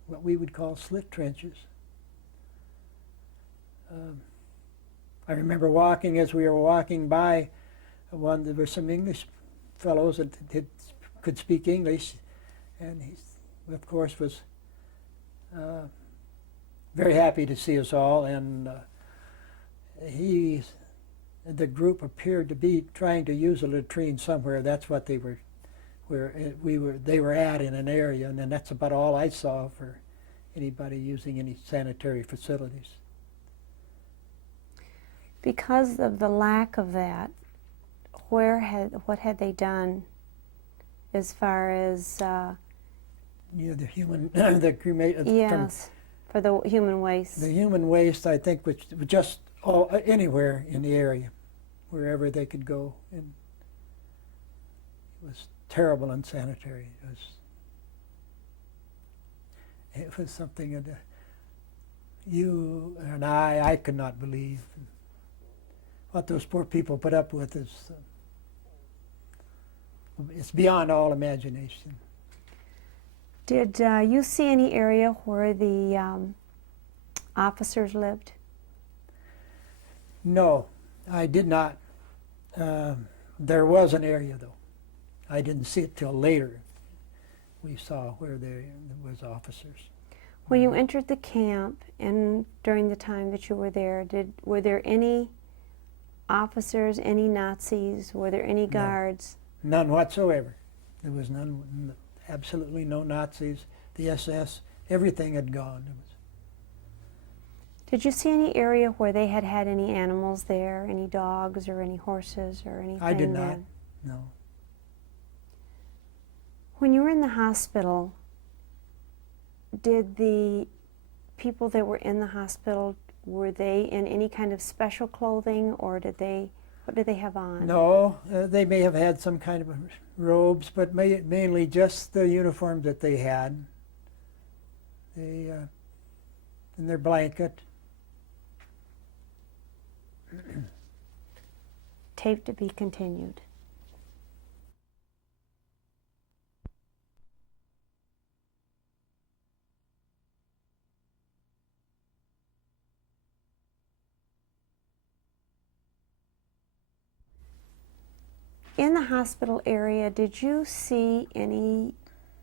what we would call slit trenches. I remember walking, as we were walking by one, there were some English fellows that could speak English, and he, of course, was very happy to see us all, and the group appeared to be trying to use a latrine somewhere. That's what they were at in an area, and then that's about all I saw for anybody using any sanitary facilities. Because of the lack of that, what had they done as far as The human yes, for the human waste? The human waste, I think, was just anywhere in the area, wherever they could go, and it was terrible and unsanitary. It was something that you and I could not believe. What those poor people put up with is it's beyond all imagination. Did you see any area where the officers lived? No, I did not. There was an area, though. I didn't see it till later. We saw where there was officers. When you entered the camp and during the time that you were there, were there any officers, any Nazis? Were there any guards? None whatsoever. There was none, absolutely no Nazis. The SS, everything had gone. Did you see any area where they had any animals there, any dogs or any horses or anything? I did not, no. When you were in the hospital, did the people that were in the hospital, were they in any kind of special clothing, or what did they have on? No, they may have had some kind of robes, but mainly just the uniform that they had. They, and their blanket. Tape to be continued. In the hospital area, did you see any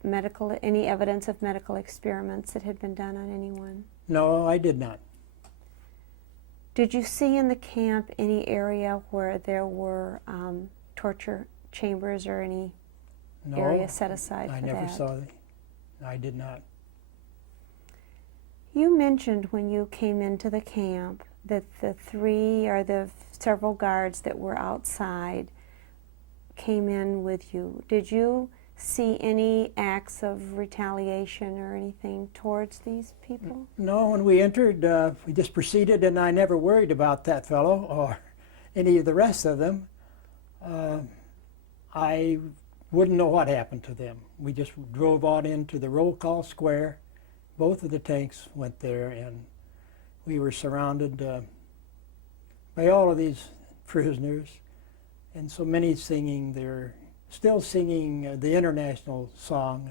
evidence of medical experiments that had been done on anyone? No, I did not. Did you see in the camp any area where there were torture chambers or any area set aside for that? I never saw that. I did not. You mentioned when you came into the camp that the several guards that were outside came in with you. Did you see any acts of retaliation or anything towards these people? No, when we entered, we just proceeded, and I never worried about that fellow or any of the rest of them. I wouldn't know what happened to them. We just drove on into the roll call square. Both of the tanks went there, and we were surrounded by all of these prisoners, and so many singing still singing the international song,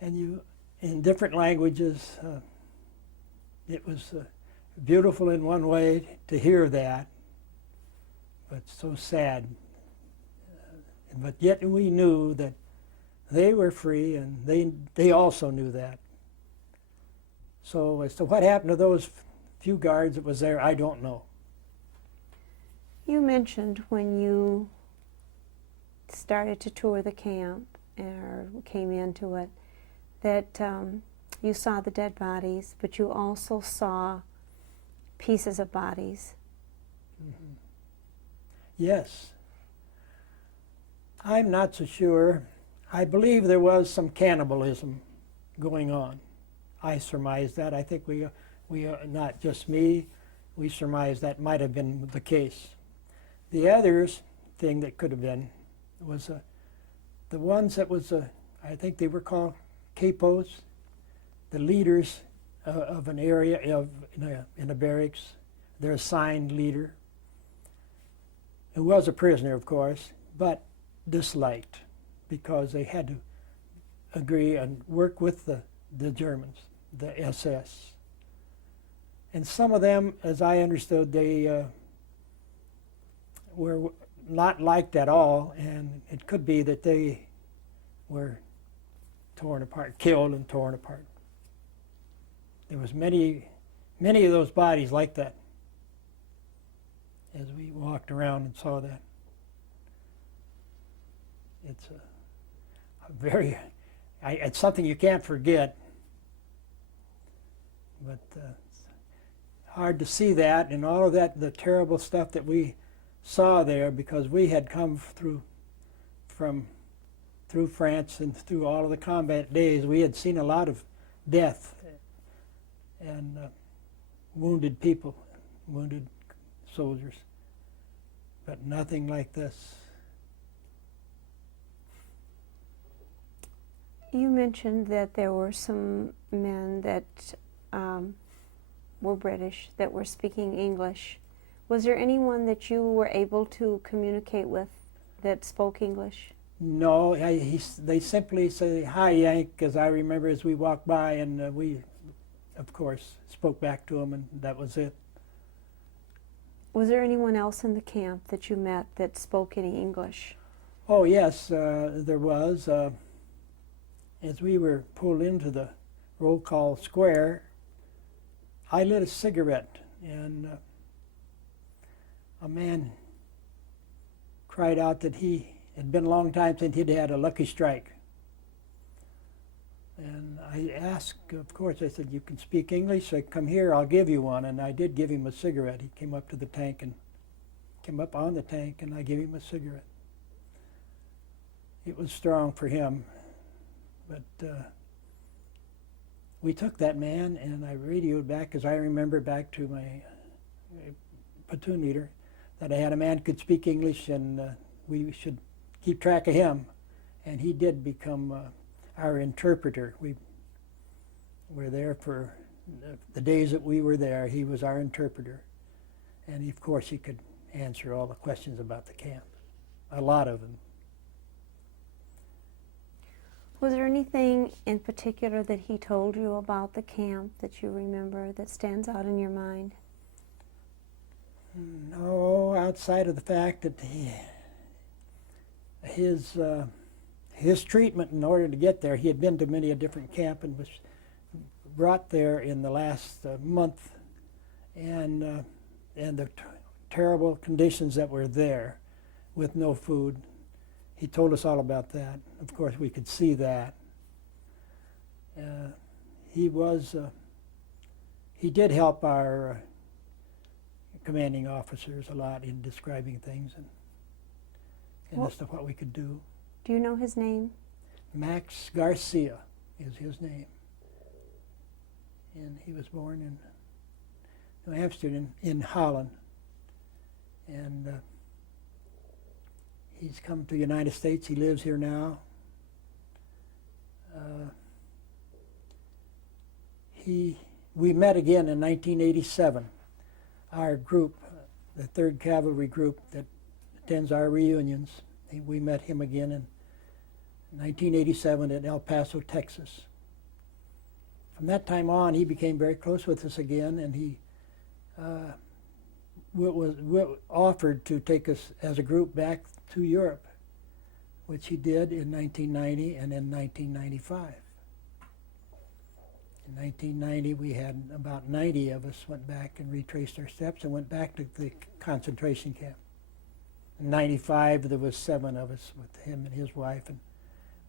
and you in different languages. It was beautiful in one way to hear that, but so sad. But yet we knew that they were free, and they also knew that. So as to what happened to those few guards that was there, I don't know. You mentioned when you started to tour the camp or came into it that you saw the dead bodies, but you also saw pieces of bodies. Mm-hmm. Yes. I'm not so sure. I believe there was some cannibalism going on. I surmise that. I think we not just me, we surmise that might have been the case. The others thing that could have been was the ones that was, I think they were called capos, the leaders of an area in a barracks, their assigned leader, who was a prisoner, of course, but disliked because they had to agree and work with the Germans, the SS. And some of them, as I understood, they were not liked at all, and it could be that they were torn apart, killed and torn apart. There was many of those bodies like that as we walked around and saw that. It's a very, it's something you can't forget, but it's hard to see that and all of that, the terrible stuff that we saw there, because we had come through France and through all of the combat days. We had seen a lot of death and wounded people, wounded soldiers, but nothing like this. You mentioned that there were some men that were British that were speaking English. Was there anyone that you were able to communicate with that spoke English? No, they simply say, "Hi, Yank," as I remember as we walked by, and we, of course, spoke back to them, and that was it. Was there anyone else in the camp that you met that spoke any English? Oh, yes, there was. As we were pulled into the roll call square, I lit a cigarette, and a man cried out that it had been a long time since he'd had a lucky strike. And I asked, of course, I said, "You can speak English? So come here, I'll give you one." And I did give him a cigarette. He came up to the tank and came up on the tank, and I gave him a cigarette. It was strong for him. But we took that man, and I radioed back, as I remember, back to my platoon leader, that I had a man who could speak English, and we should keep track of him. And he did become our interpreter. We were there for the days that we were there. He was our interpreter. And of course, he could answer all the questions about the camp, a lot of them. Was there anything in particular that he told you about the camp that you remember that stands out in your mind? No, outside of the fact that his treatment in order to get there, he had been to many a different camp and was brought there in the last month, and the terrible conditions that were there with no food. He told us all about that. Of course, we could see that. He did help our commanding officers a lot in describing things and as to what we could do. Do you know his name? Max Garcia is his name. And he was born in New Amsterdam, in Holland. And he's come to the United States. He lives here now. We met again in 1987. Our group, the 3rd Cavalry Group that attends our reunions, we met him again in 1987 at El Paso, Texas. From that time on, he became very close with us again, and he offered to take us as a group back to Europe, which he did in 1990 and in 1995. In 1990, we had about 90 of us went back and retraced our steps and went back to the concentration camp. In 95, there was 7 of us with him and his wife, and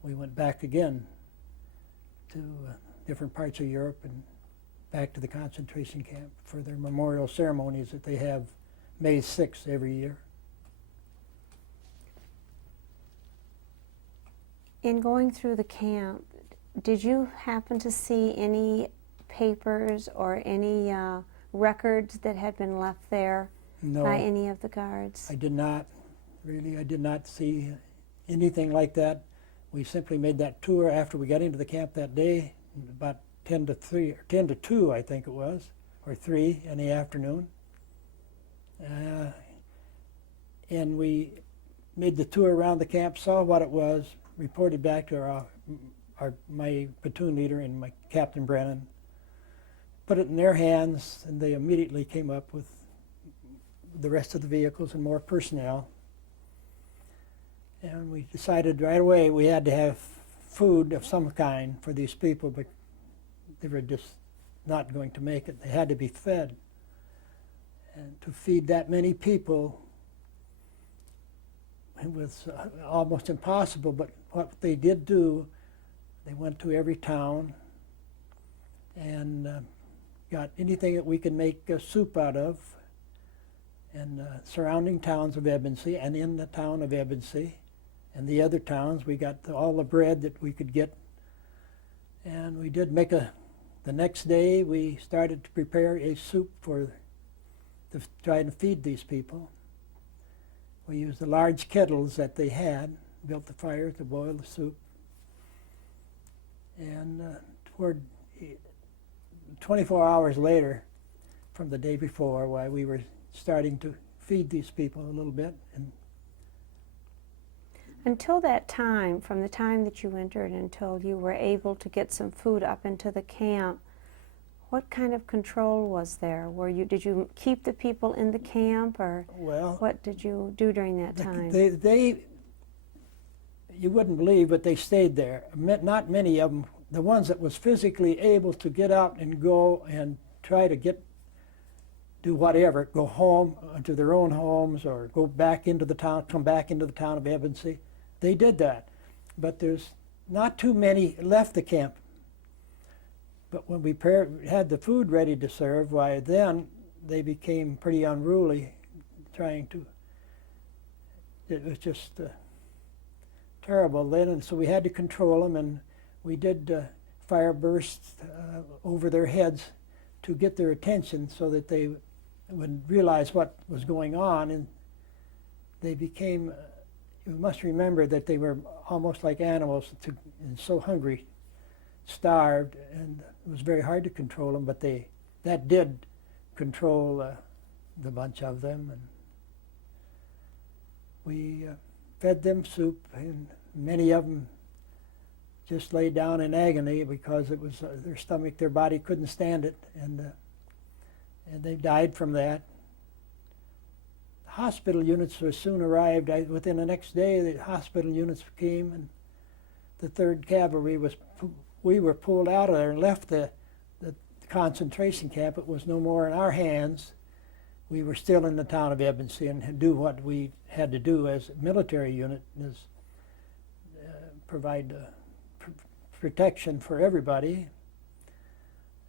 we went back again to different parts of Europe and back to the concentration camp for their memorial ceremonies that they have May 6th every year. In going through the camp, did you happen to see any papers or any records that had been left there by any of the guards? I did not. Really, I did not see anything like that. We simply made that tour after we got into the camp that day. About 10 to 3, or 10 to 2, I think it was, or 3 in the afternoon. And we made the tour around the camp, saw what it was, reported back to my platoon leader and my Captain Brennan, put it in their hands, and they immediately came up with the rest of the vehicles and more personnel. And we decided right away we had to have food of some kind for these people, but they were just not going to make it. They had to be fed. And to feed that many people, it was almost impossible, but what they did do, they went to every town and got anything that we could make soup out of in surrounding towns of Ebensee and in the town of Ebensee and the other towns. We got all the bread that we could get, and we did make the next day we started to prepare a soup to try to feed these people. We used the large kettles that they had, built the fire to boil the soup, and toward 24 hours later from the day before, while we were starting to feed these people a little bit. And until that time, from the time that you entered until you were able to get some food up into the camp, what kind of control was there? Did you keep the people in the camp, or what did you do during that time? You wouldn't believe, but they stayed there. Not many of them. The ones that was physically able to get out and go and try to do whatever, go home to their own homes or go back into the town, come back into the town of Ebensee, they did that. But there's not too many left the camp. But when we had the food ready to serve, why then they became pretty unruly, it was just terrible then, and so we had to control them, and we did fire bursts over their heads to get their attention so that they would realize what was going on, and they became, you must remember that they were almost like animals and so hungry, starved, and it was very hard to control them, but that did control the bunch of them, and we fed them soup, and many of them just lay down in agony because it was their body couldn't stand it, and they died from that. The hospital units were soon arrived. Within the next day, the hospital units came, and the 3rd Cavalry we were pulled out of there and left the concentration camp. It was no more in our hands. We were still in the town of Ebensee and had do what we had to do as a military unit, is provide protection for everybody.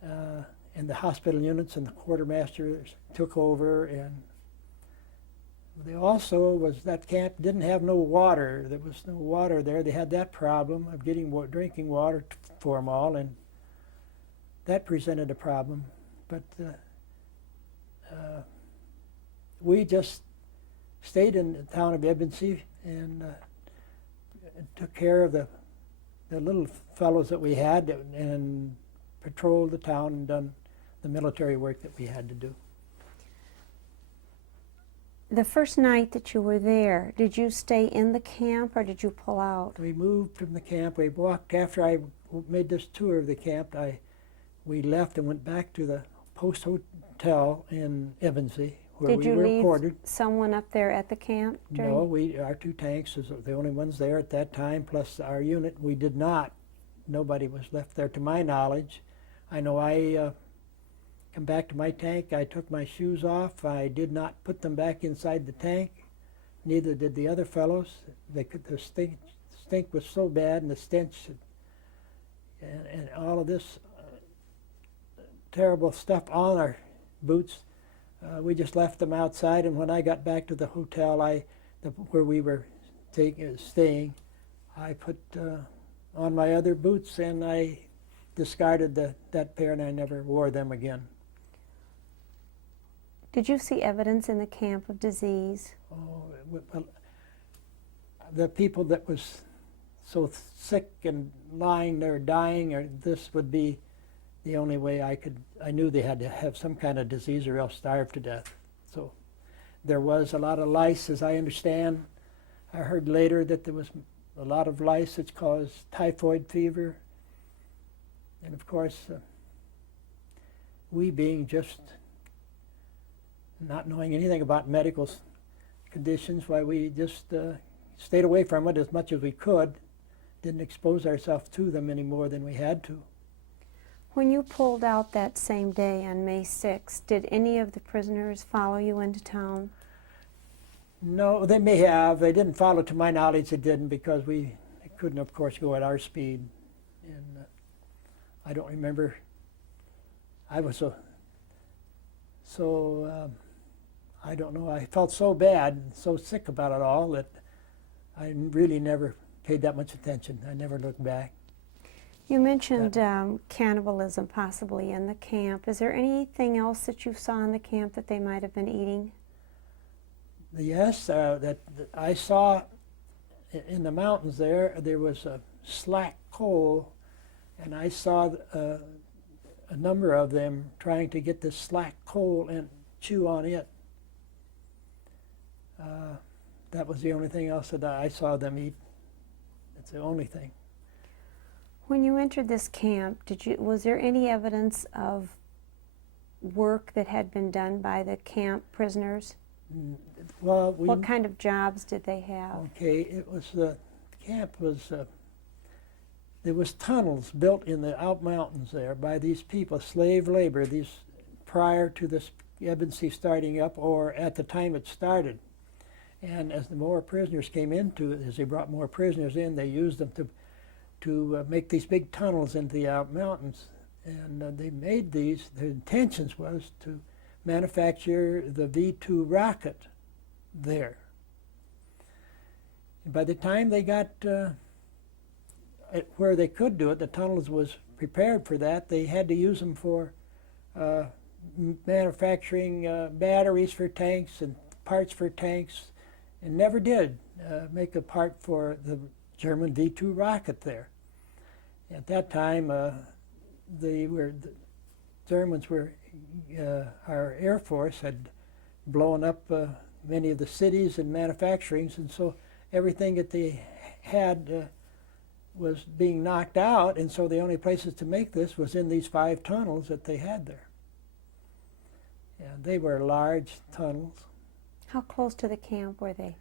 And the hospital units and the quartermasters took over, and they also that camp didn't have no water. There was no water there. They had that problem of getting drinking water for them all, and that presented a problem. But we just stayed in the town of Ebensee and took care of the little fellows that we had and patrolled the town and done the military work that we had to do. The first night that you were there, did you stay in the camp or did you pull out? We moved from the camp. We walked, after I made this tour of the camp, we left and went back to the post hotel in Ebensee, where we were quartered. Did you leave someone up there at the camp? No, our 2 tanks was the only ones there at that time, plus our unit. We did not. Nobody was left there to my knowledge. I know I come back to my tank. I took my shoes off. I did not put them back inside the tank. Neither did the other fellows. The stink was so bad, and the stench and all of this terrible stuff on our boots. We just left them outside, and when I got back to the hotel where we were staying, I put on my other boots, and I discarded that pair, and I never wore them again. Did you see evidence in the camp of disease? Oh, well, the people that was so sick and lying there dying, or this would be the only way I knew they had to have some kind of disease or else starve to death. So there was a lot of lice, as I understand. I heard later that there was a lot of lice that caused typhoid fever. And of course, we being just not knowing anything about medical conditions, why we just stayed away from it as much as we could, didn't expose ourselves to them any more than we had to. When you pulled out that same day on May 6th, did any of the prisoners follow you into town? No, they may have. They didn't follow, to my knowledge. They didn't, because we couldn't, of course, go at our speed. And I don't remember. I was I don't know. I felt so bad and so sick about it all that I really never paid that much attention. I never looked back. You mentioned cannibalism possibly in the camp. Is there anything else that you saw in the camp that they might have been eating? Yes, that I saw in the mountains there was a slack coal, and I saw a number of them trying to get this slack coal and chew on it. That was the only thing else that I saw them eat. That's the only thing. When you entered this camp, was there any evidence of work that had been done by the camp prisoners? Well, what kind of jobs did they have? Okay, it was the camp was there was tunnels built in the out mountains there by these people, slave labor, these prior to this Ebensi starting up or at the time it started. And as the more prisoners came into it, as they brought more prisoners in, they used them to make these big tunnels into the out mountains. And they made these, their intentions was to manufacture the V-2 rocket there. And by the time they got where they could do it, the tunnels was prepared for that. They had to use them for manufacturing batteries for tanks and parts for tanks, and never did make a part for the German V-2 rocket there. At that time, the Germans were, our Air Force had blown up many of the cities and manufacturings, and so everything that they had was being knocked out, and so the only places to make this was in these 5 tunnels that they had there. And they were large tunnels. How close to the camp were they?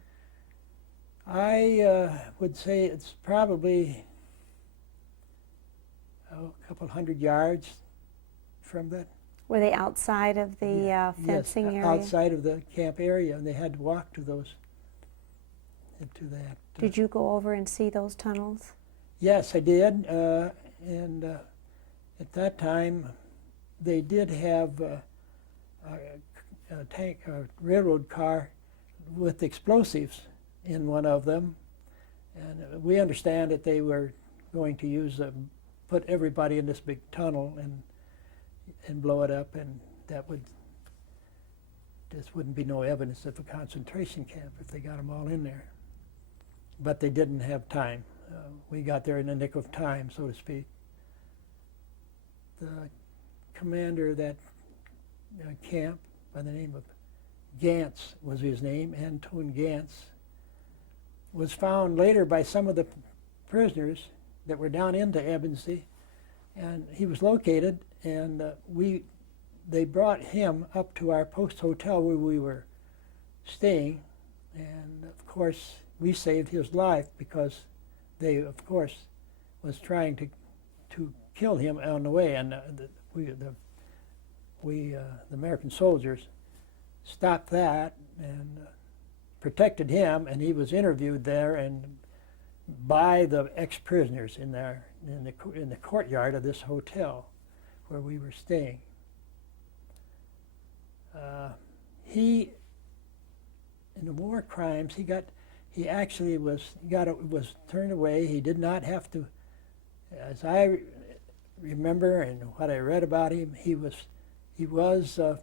I would say it's probably a couple hundred yards from that. Were they outside of the fencing yes, area? Outside of the camp area, and they had to walk to those, to that. Did you go over and see those tunnels? Yes, I did, and at that time, they did have a railroad car with explosives in one of them, and we understand that they were going to use put everybody in this big tunnel and blow it up, and that would just wouldn't be no evidence of a concentration camp if they got them all in there. But they didn't have time. We got there in the nick of time, so to speak. The commander of that camp, by the name of Gantz was his name, Anton Gantz, was found later by some of the prisoners that were down into Ebensi, and he was located, and they brought him up to our post hotel where we were staying, and of course we saved his life because they, of course, was trying to kill him on the way, and the American soldiers stopped that and protected him, and he was interviewed there and by the ex-prisoners in there in the courtyard of this hotel where we were staying. He, in the war crimes, he actually was turned away. He did not have to, as I remember and what I read about him, he was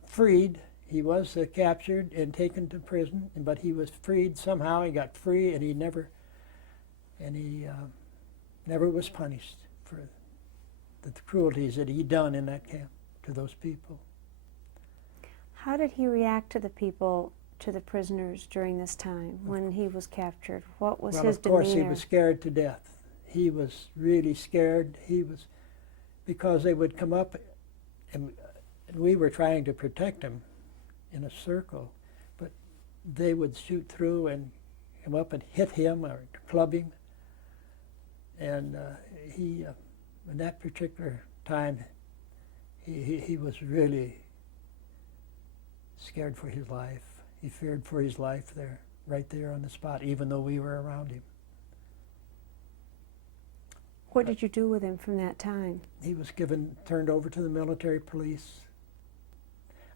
freed. He was captured and taken to prison, but he was freed somehow. He got free, and he never was punished for the cruelties that he done in that camp to those people. How did he react to the people, to the prisoners during this time when he was captured? What was his demeanor? Well, of course, he was scared to death. He was really scared. Because they would come up, and we were trying to protect him in a circle, but they would shoot through and come up and hit him or club him. And he, in that particular time, he was really scared for his life. He feared for his life there, right there on the spot, even though we were around him. What did you do with him from that time? He was turned over to the military police.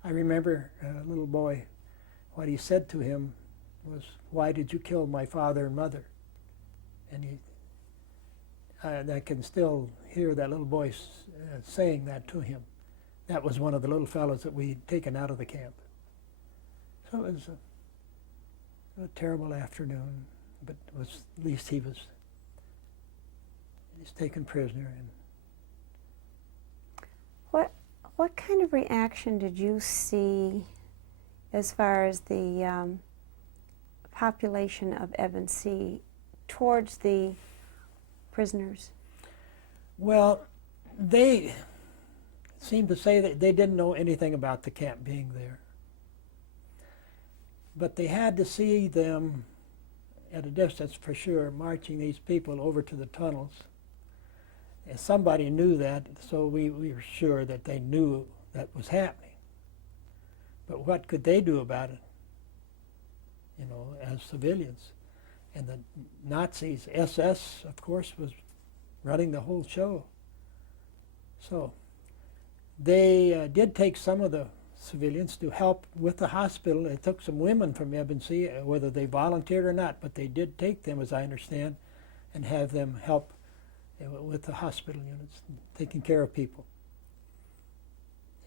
I remember a little boy, what he said to him was, "Why did you kill my father and mother?" And I can still hear that little boy saying that to him. That was one of the little fellows that we'd taken out of the camp. So it was a terrible afternoon, but at least he's taken prisoner. And what kind of reaction did you see as far as the population of Evansville towards the prisoners? Well, they seemed to say that they didn't know anything about the camp being there. But they had to see them at a distance for sure, marching these people over to the tunnels. And somebody knew that, so we were sure that they knew that was happening. But what could they do about it, as civilians? And the Nazis, SS, of course, was running the whole show. So they did take some of the civilians to help with the hospital. They took some women from Evansville, whether they volunteered or not, but they did take them, as I understand, and have them help with the hospital units, taking care of people.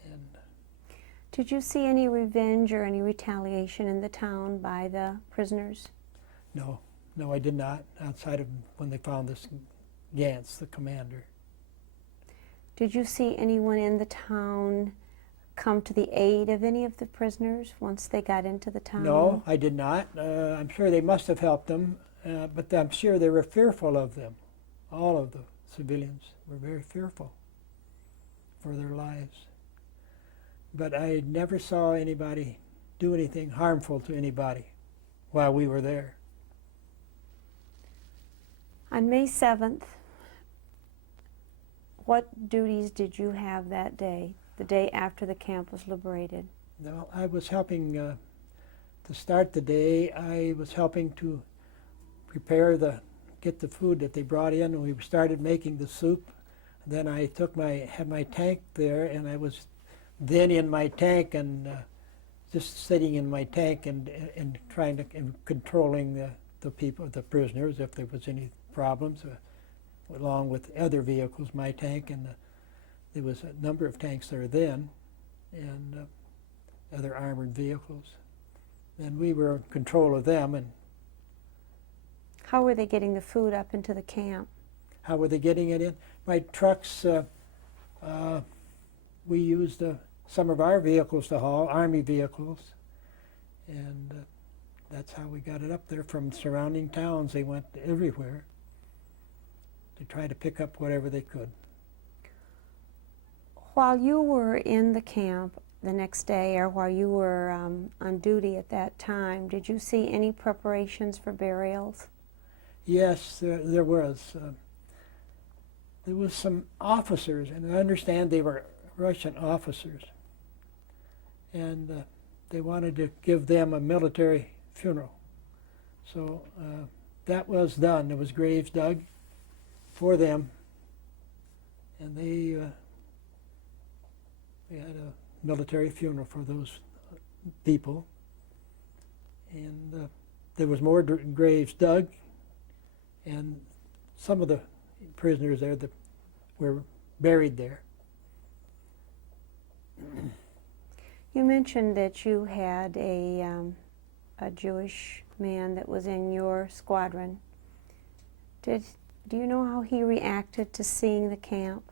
And did you see any revenge or any retaliation in the town by the prisoners? No, I did not, outside of when they found this Gantz, the commander. Did you see anyone in the town come to the aid of any of the prisoners once they got into the town? No, I did not. I'm sure they must have helped them, but I'm sure they were fearful of them. All of the civilians were very fearful for their lives. But I never saw anybody do anything harmful to anybody while we were there. On May 7th, what duties did you have that day, the day after the camp was liberated? Well, I was helping to start the day. I was helping to get the food that they brought in, and we started making the soup. Then I had my tank there, and I was then in my tank and just sitting in my tank and trying to controlling the people, the prisoners, if there was any problems, along with other vehicles, my tank, and there was a number of tanks there then, and other armored vehicles. And we were in control of them. And how were they getting the food up into the camp? how were they getting it in? My trucks, we used some of our vehicles to haul, Army vehicles, and that's how we got it up there from surrounding towns. They went everywhere to try to pick up whatever they could. While you were in the camp the next day, or while you were on duty at that time, did you see any preparations for burials? Yes, there was. There was some officers, and I understand they were Russian officers, and they wanted to give them a military funeral. So that was done. There was graves dug for them, and they had a military funeral for those people. And there was more graves dug, and some of the prisoners there that were buried there. You mentioned that you had a Jewish man that was in your squadron. Do you know how he reacted to seeing the camp?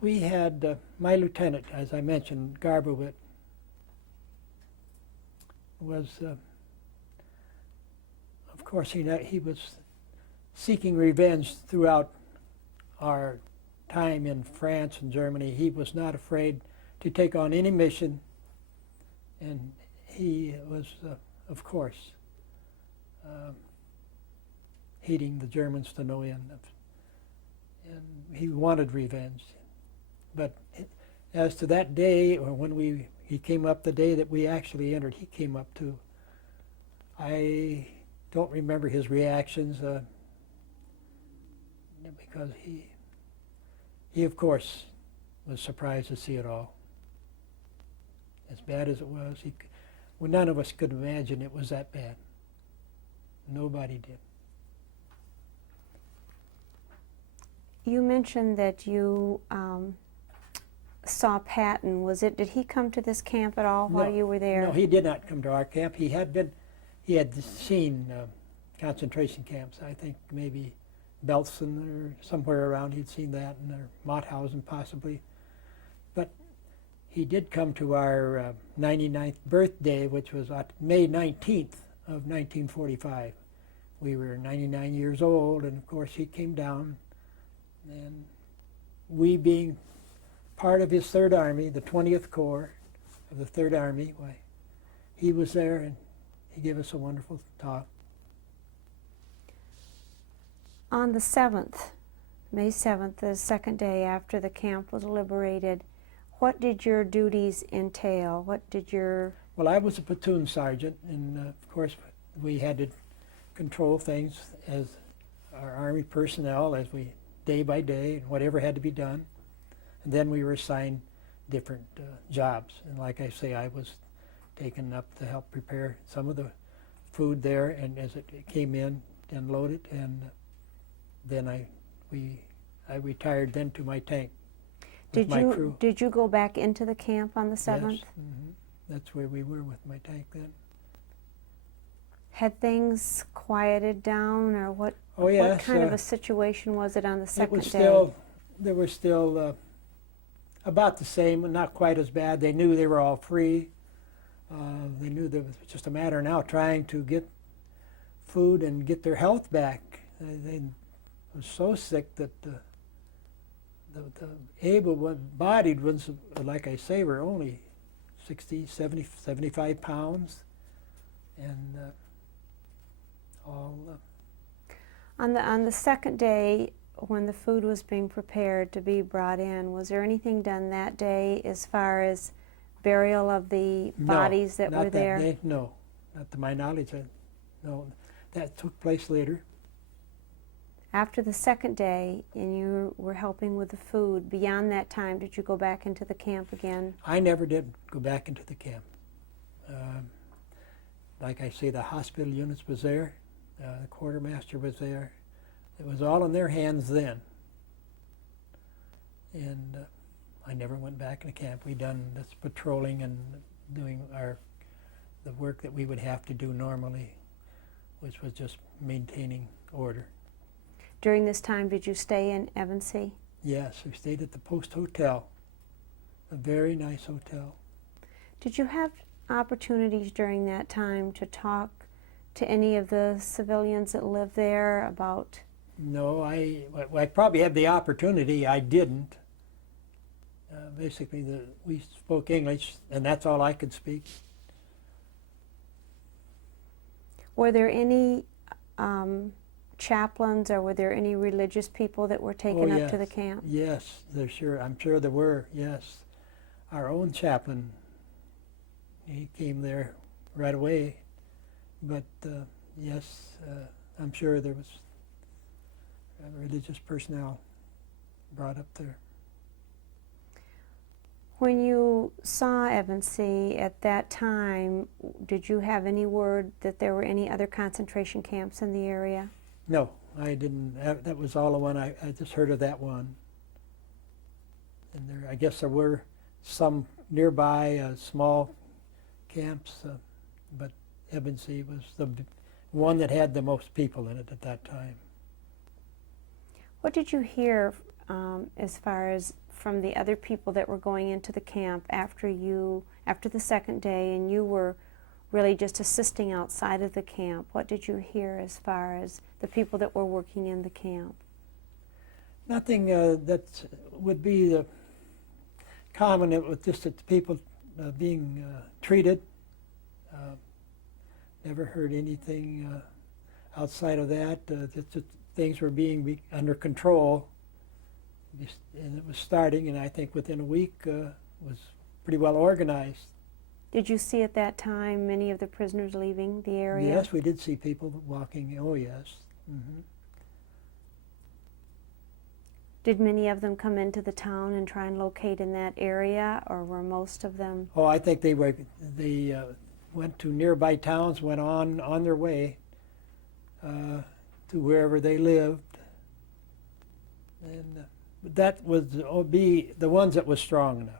We had my lieutenant, as I mentioned, Garbowit, was, of course, he was seeking revenge throughout our time in France and Germany. He was not afraid to take on any mission, and he was, of course, hating the Germans to no end. And he wanted revenge. But as to that day, or when he came up the day that we actually entered, he came up too. I don't remember his reactions because he of course was surprised to see it all. As bad as it was, well, none of us could imagine it was that bad. Nobody did. You mentioned that you saw Patton. Did he come to this camp at all while you were there? No, he did not come to our camp. He had seen concentration camps. I think maybe Belsen or somewhere around he'd seen that, or Mauthausen possibly. But he did come to our 99th birthday, which was May 19th of 1945. We were 99 years old, and of course he came down, and we being part of his Third Army, the 20th Corps of the Third Army, why, he was there, and he gave us a wonderful talk. On the 7th, May 7th, the second day after the camp was liberated, what did your duties entail? Well, I was a platoon sergeant, and of course we had to control things as our Army personnel, as we day by day, and whatever had to be done. And then we were assigned different jobs. And like I say, I was taken up to help prepare some of the food there, and as it came in, unload it, and then I retired then to my tank with my crew. Did you go back into the camp on the 7th? Yes, that's where we were with my tank then. Had things quieted down, or what? Oh yes. What kind of a situation was it on the second day? They were still about the same, not quite as bad. They knew they were all free. They knew that it was just a matter now trying to get food and get their health back. They were so sick that the able-bodied ones, like I say, were only 60, 70, 75 pounds, and all. On the second day, when the food was being prepared to be brought in, was there anything done that day as far as burial of the bodies that were there? Not that day, no. Not to my knowledge. No, that took place later. After the second day, and you were helping with the food, beyond that time, did you go back into the camp again? I never did go back into the camp. Like I say, the hospital units was there. The quartermaster was there. It was all in their hands then. And I never went back in the camp. We done this patrolling and doing the work that we would have to do normally, which was just maintaining order. During this time, did you stay in Evansy? Yes, we stayed at the Post Hotel, a very nice hotel. Did you have opportunities during that time to talk to any of the civilians that lived there about? No, I probably had the opportunity. I didn't. Basically, we spoke English, and that's all I could speak. Were there any chaplains, or were there any religious people that were taken up to the camp? Yes, I'm sure there were, yes. Our own chaplain, he came there right away, but yes, I'm sure there was religious personnel brought up there. When you saw Evansy at that time, did you have any word that there were any other concentration camps in the area? No, I didn't. That was all the one. I just heard of that one. And I guess there were some nearby small camps, but Evansy was the one that had the most people in it at that time. What did you hear as far as from the other people that were going into the camp after the second day, and you were really just assisting outside of the camp? What did you hear as far as the people that were working in the camp? Nothing that would be common. It was just that the people being treated. Never heard anything outside of that. Just that things were being under control, and it was starting, and I think within a week was pretty well organized. Did you see at that time many of the prisoners leaving the area? Yes, we did see people walking. Oh, yes. Mm-hmm. Did many of them come into the town and try and locate in that area, or were most of them? Oh, I think they went to nearby towns, went on their way to wherever they lived, and that would be the ones that was strong enough.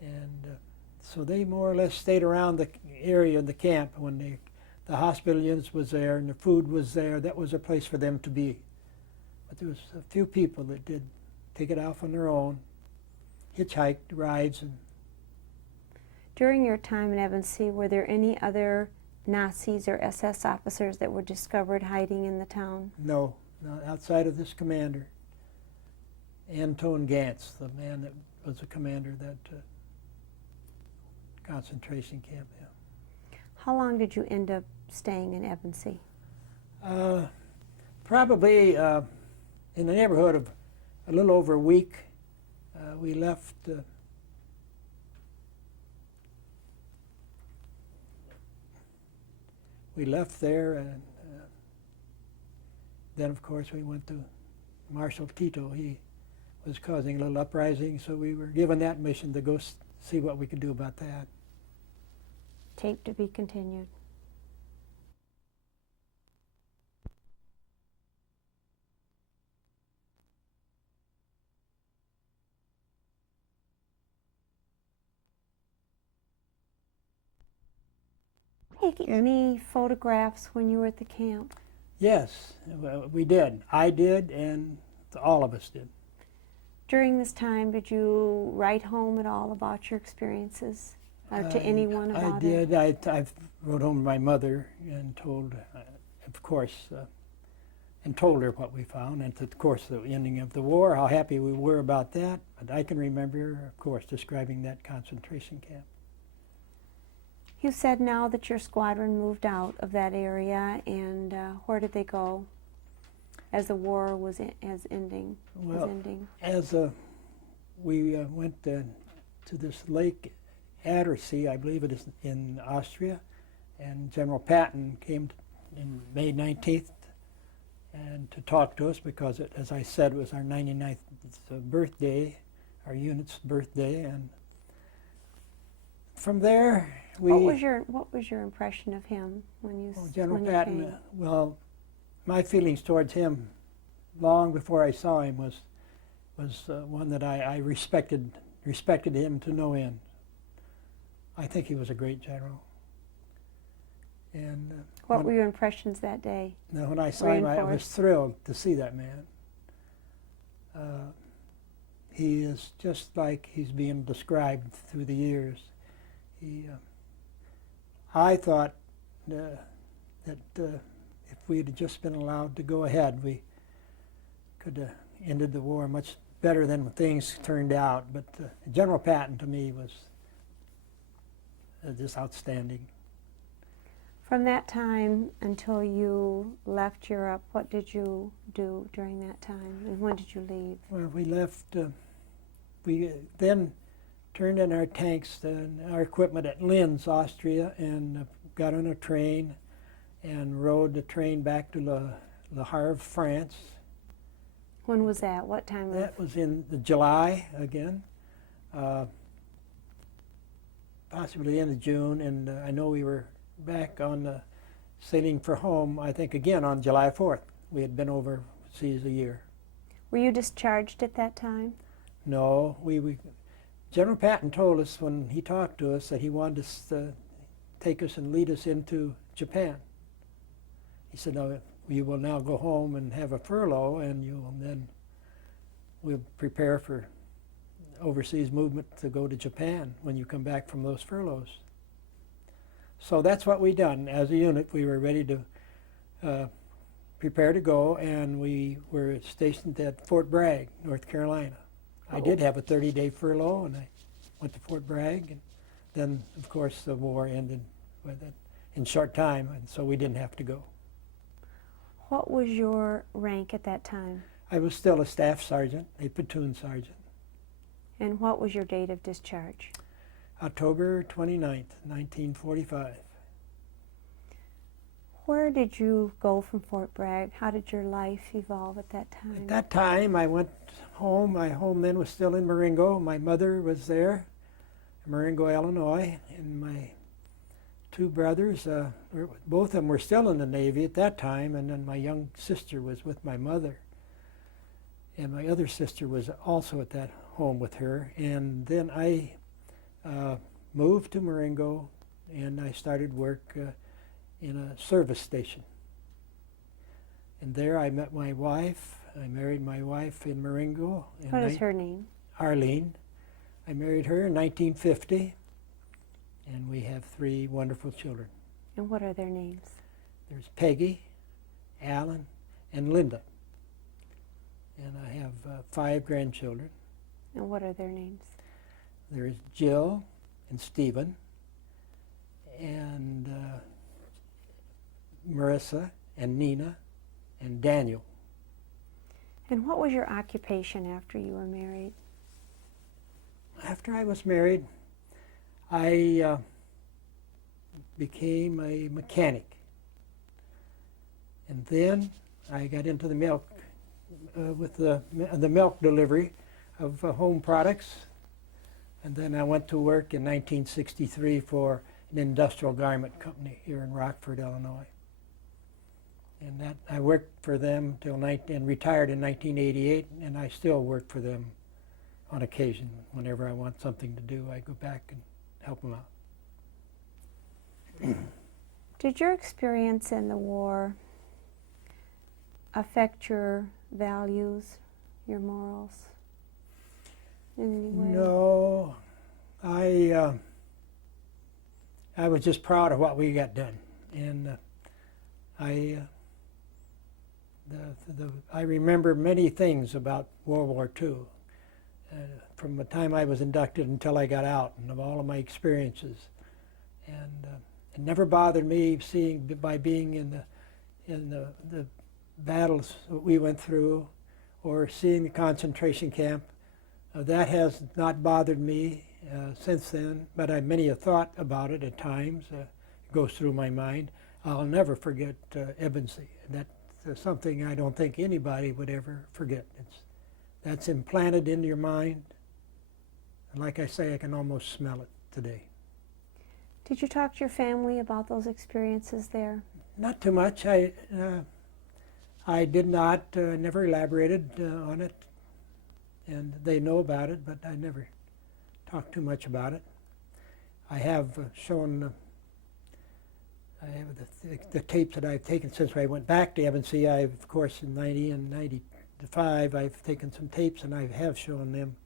And so they more or less stayed around the area of the camp when the hospital units was there and the food was there. That was a place for them to be. But there was a few people that did take it off on their own, hitchhiked rides. And during your time in Evansville, were there any other Nazis or SS officers that were discovered hiding in the town? No, not outside of this commander, Anton Gantz, the man that was the commander of that concentration camp. Yeah. How long did you end up staying in Evansville? Probably in the neighborhood of a little over a week. We left there, and then of course we went to Marshal Tito. He was causing a little uprising, so we were given that mission to go see what we could do about that. Tape to be continued. Take any photographs when you were at the camp? Yes, we did. I did, and all of us did. During this time, did you write home at all about your experiences, or to anyone about it? I did. I wrote home to my mother and told, of course, and told her what we found, and of course the ending of the war, how happy we were about that. But I can remember, of course, describing that concentration camp. You said now that your squadron moved out of that area, and where did they go as the war was ending? Well, as we went to this lake Attersee, I believe it is in Austria, and General Patton came in May 19th and to talk to us because, as I said, it was our 99th birthday, our unit's birthday, and from there What was your impression of him when you General when you Patton? came? Well, my feelings towards him, long before I saw him, was one that I respected him to no end. I think he was a great general. And what were your impressions that day? Now, when I saw him, I was thrilled to see that man. He is just like he's being described through the years. I thought that if we had just been allowed to go ahead, we could have ended the war much better than things turned out. But General Patton, to me, was just outstanding. From that time until you left Europe, what did you do during that time, and when did you leave? Well, we left. We then turned in our tanks and our equipment at Linz, Austria, and got on a train and rode the train back to Le Havre, France. When was that? What time? That was in July again, possibly the end of June, and I know we were back on sailing for home, I think again on July 4th. We had been overseas a year. Were you discharged at that time? No, General Patton told us when he talked to us that he wanted to take us and lead us into Japan. He said, "No, you will now go home and have a furlough, and you will then we'll prepare for overseas movement to go to Japan when you come back from those furloughs. So that's what we done. As a unit, we were ready to prepare to go, and we were stationed at Fort Bragg, North Carolina. I did have a 30-day furlough, and I went to Fort Bragg, and then, of course, the war ended with it in short time, and so we didn't have to go. What was your rank at that time? I was still a staff sergeant, a platoon sergeant. And what was your date of discharge? October 29th, 1945. Where did you go from Fort Bragg? How did your life evolve at that time? At that time, I went home. My home then was still in Marengo. My mother was there, Marengo, Illinois, and my two brothers, both of them were still in the Navy at that time, and then my young sister was with my mother. And my other sister was also at that home with her. And then I moved to Marengo, and I started work in a service station. And there I met my wife. I married my wife in Marengo. What is her name? Arlene. I married her in 1950, and we have 3 wonderful children. And what are their names? There's Peggy, Alan, and Linda. And I have 5 grandchildren. And what are their names? There's Jill and Stephen, and Marissa, and Nina, and Daniel. And what was your occupation after you were married? After I was married, I became a mechanic. And then I got into the milk, with the milk delivery of home products. And then I went to work in 1963 for an industrial garment company here in Rockford, Illinois. And that I worked for them till and retired in 1988, and I still work for them on occasion. Whenever I want something to do, I go back and help them out. Did your experience in the war affect your values, your morals in any way? No, I was just proud of what we got done, and I remember many things about World War II, from the time I was inducted until I got out, and of all of my experiences. And it never bothered me by being in the battles that we went through, or seeing the concentration camp. That has not bothered me since then, but I many a thought about it at times. It goes through my mind. I'll never forget Ebensee. That's something I don't think anybody would ever forget. That's implanted into your mind. And like I say, I can almost smell it today. Did you talk to your family about those experiences there? Not too much. I did not, never elaborated on it. And they know about it, but I never talked too much about it. I have shown, I have the tapes that I've taken since I went back to Ebensee. Of course, in 90 and 95, I've taken some tapes, and I have shown them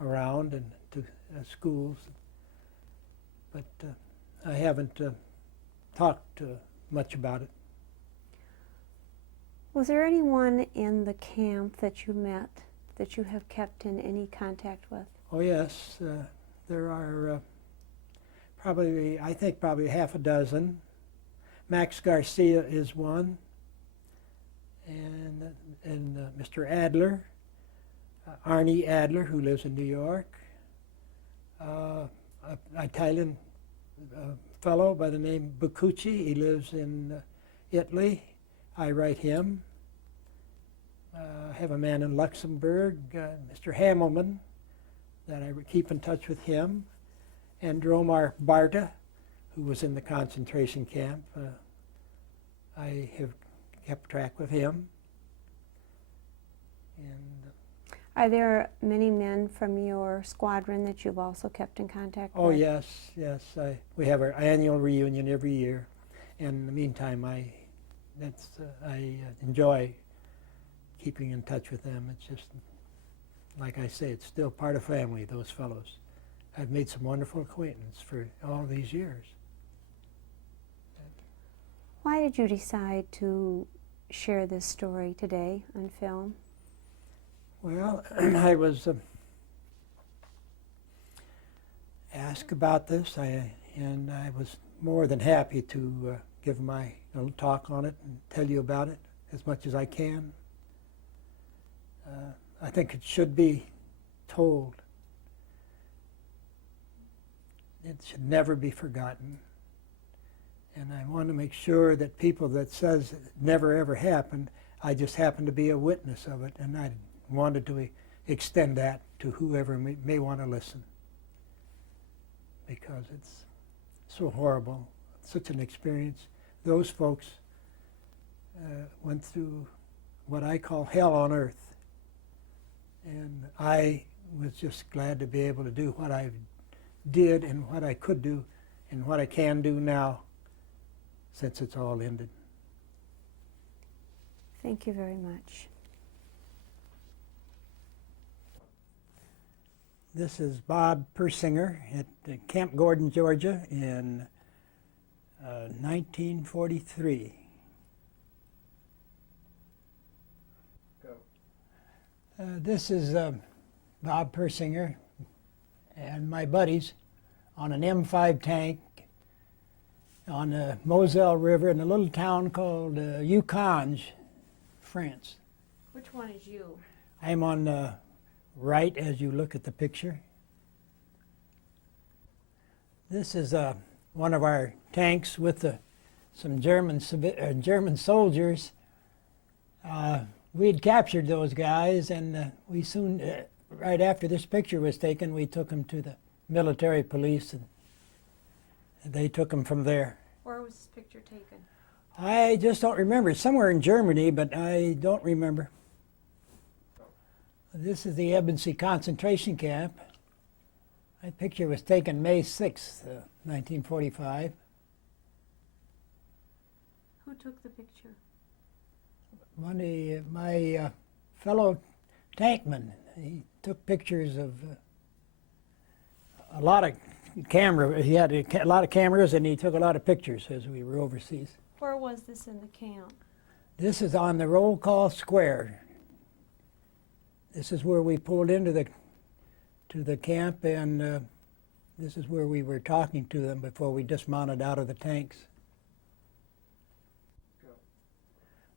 around and to schools. But I haven't talked much about it. Was there anyone in the camp that you met that you have kept in any contact with? Oh yes, there are probably half a dozen. Max Garcia is one, and Mr. Adler, Arnie Adler, who lives in New York, an Italian fellow by the name Buccucci. He lives in Italy. I write him. I have a man in Luxembourg, Mr. Hamelman, that I keep in touch with him, and Dromar Barta, who was in the concentration camp. I have kept track with him. And are there many men from your squadron that you've also kept in contact with? oh yes. We have our annual reunion every year. And in the meantime, I enjoy keeping in touch with them. It's just like I say, it's still part of family, those fellows. I've made some wonderful acquaintance for all these years. Why did you decide to share this story today on film? Well, I was asked about this, and I was more than happy to give my little talk on it and tell you about it as much as I can. I think it should be told. It should never be forgotten. And I want to make sure that people that says it never ever happened, I just happened to be a witness of it, and I wanted to extend that to whoever may want to listen. Because it's so horrible, such an experience. Those folks went through what I call hell on earth. And I was just glad to be able to do what I did and what I could do and what I can do now since it's all ended. Thank you very much. This is Bob Persinger at Camp Gordon, Georgia in 1943. This is Bob Persinger and my buddies on an M5 tank on the Moselle River in a little town called Ucange, France. Which one is you? I'm on the right as you look at the picture. This is one of our tanks with some German soldiers. We had captured those guys, and we soon, right after this picture was taken, we took them to the military police, and they took them from there. Where was this picture taken? I just don't remember. It's somewhere in Germany, but I don't remember. This is the Ebensee concentration camp. That picture was taken May 6th, 1945. Who took the picture? One of my fellow tankmen. He took pictures of a lot of camera. He had a lot of cameras, and he took a lot of pictures as we were overseas. Where was this in the camp? This is on the roll call square. This is where we pulled into the camp, and this is where we were talking to them before we dismounted out of the tanks.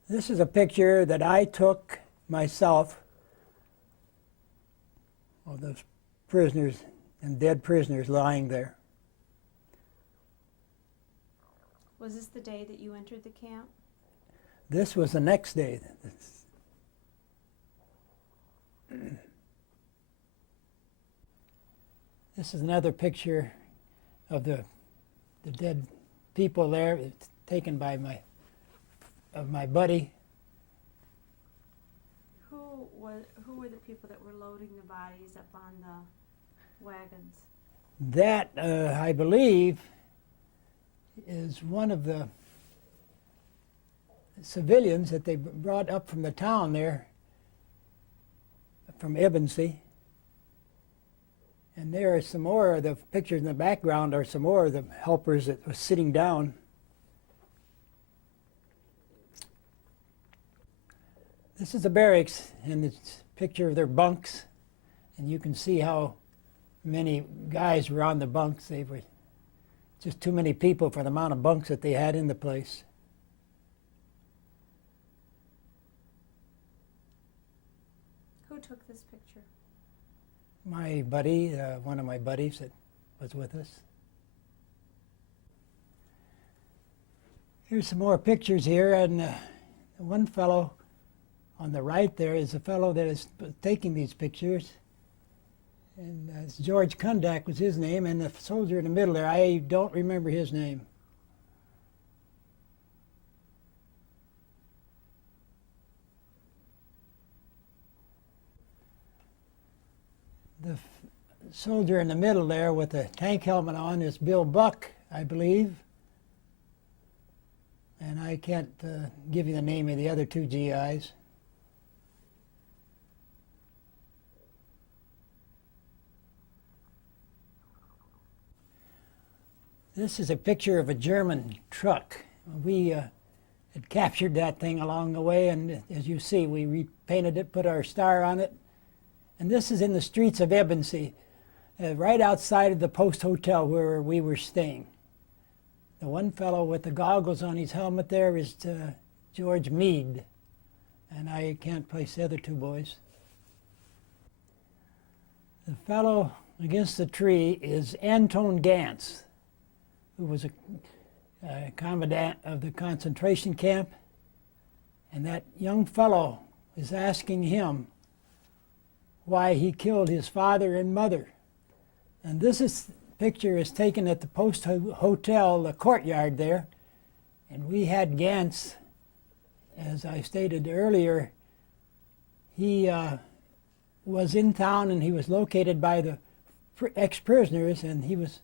This is a picture that I took myself of those prisoners and dead prisoners lying there. Was this the day that you entered the camp? This was the next day. This is another picture of the dead people there. It's taken by my buddy. Who were the people that were loading the bodies up on the wagons? That, I believe, is one of the civilians that they brought up from the town there, from Ebensee. And there are some more of the pictures in the background are some more of the helpers that were sitting down. This is the barracks, and it's a picture of their bunks. And you can see how many guys were on the bunks. They were just too many people for the amount of bunks that they had in the place. Who took this picture? My buddy, one of my buddies that was with us. Here's some more pictures here, and one fellow on the right there is a fellow that is taking these pictures. And George Kundak was his name, and the soldier in the middle there, I don't remember his name. The soldier in the middle there with the tank helmet on is Bill Buck, I believe. And I can't give you the name of the other two GIs. This is a picture of a German truck. We had captured that thing along the way, and as you see, we repainted it, put our star on it. And this is in the streets of Ebensee, right outside of the Post Hotel where we were staying. The one fellow with the goggles on his helmet there is George Meade, and I can't place the other two boys. The fellow against the tree is Anton Gantz, who was a commandant of the concentration camp, and that young fellow is asking him why he killed his father and mother. And this picture is taken at the Post Hotel, the courtyard there, and we had Gantz, as I stated earlier, he was in town and he was located by the ex-prisoners, and he was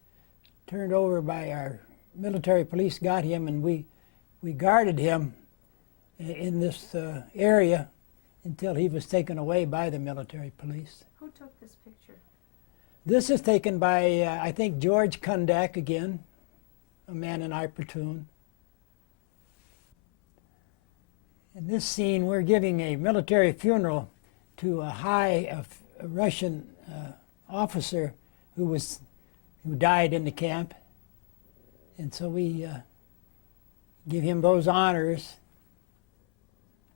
turned over by our military police, got him, and we guarded him in this area until he was taken away by the military police. Who took this picture? This is taken by, I think, George Kundak again, a man in our platoon. In this scene, we're giving a military funeral to a Russian officer who died in the camp, and so we give him those honors.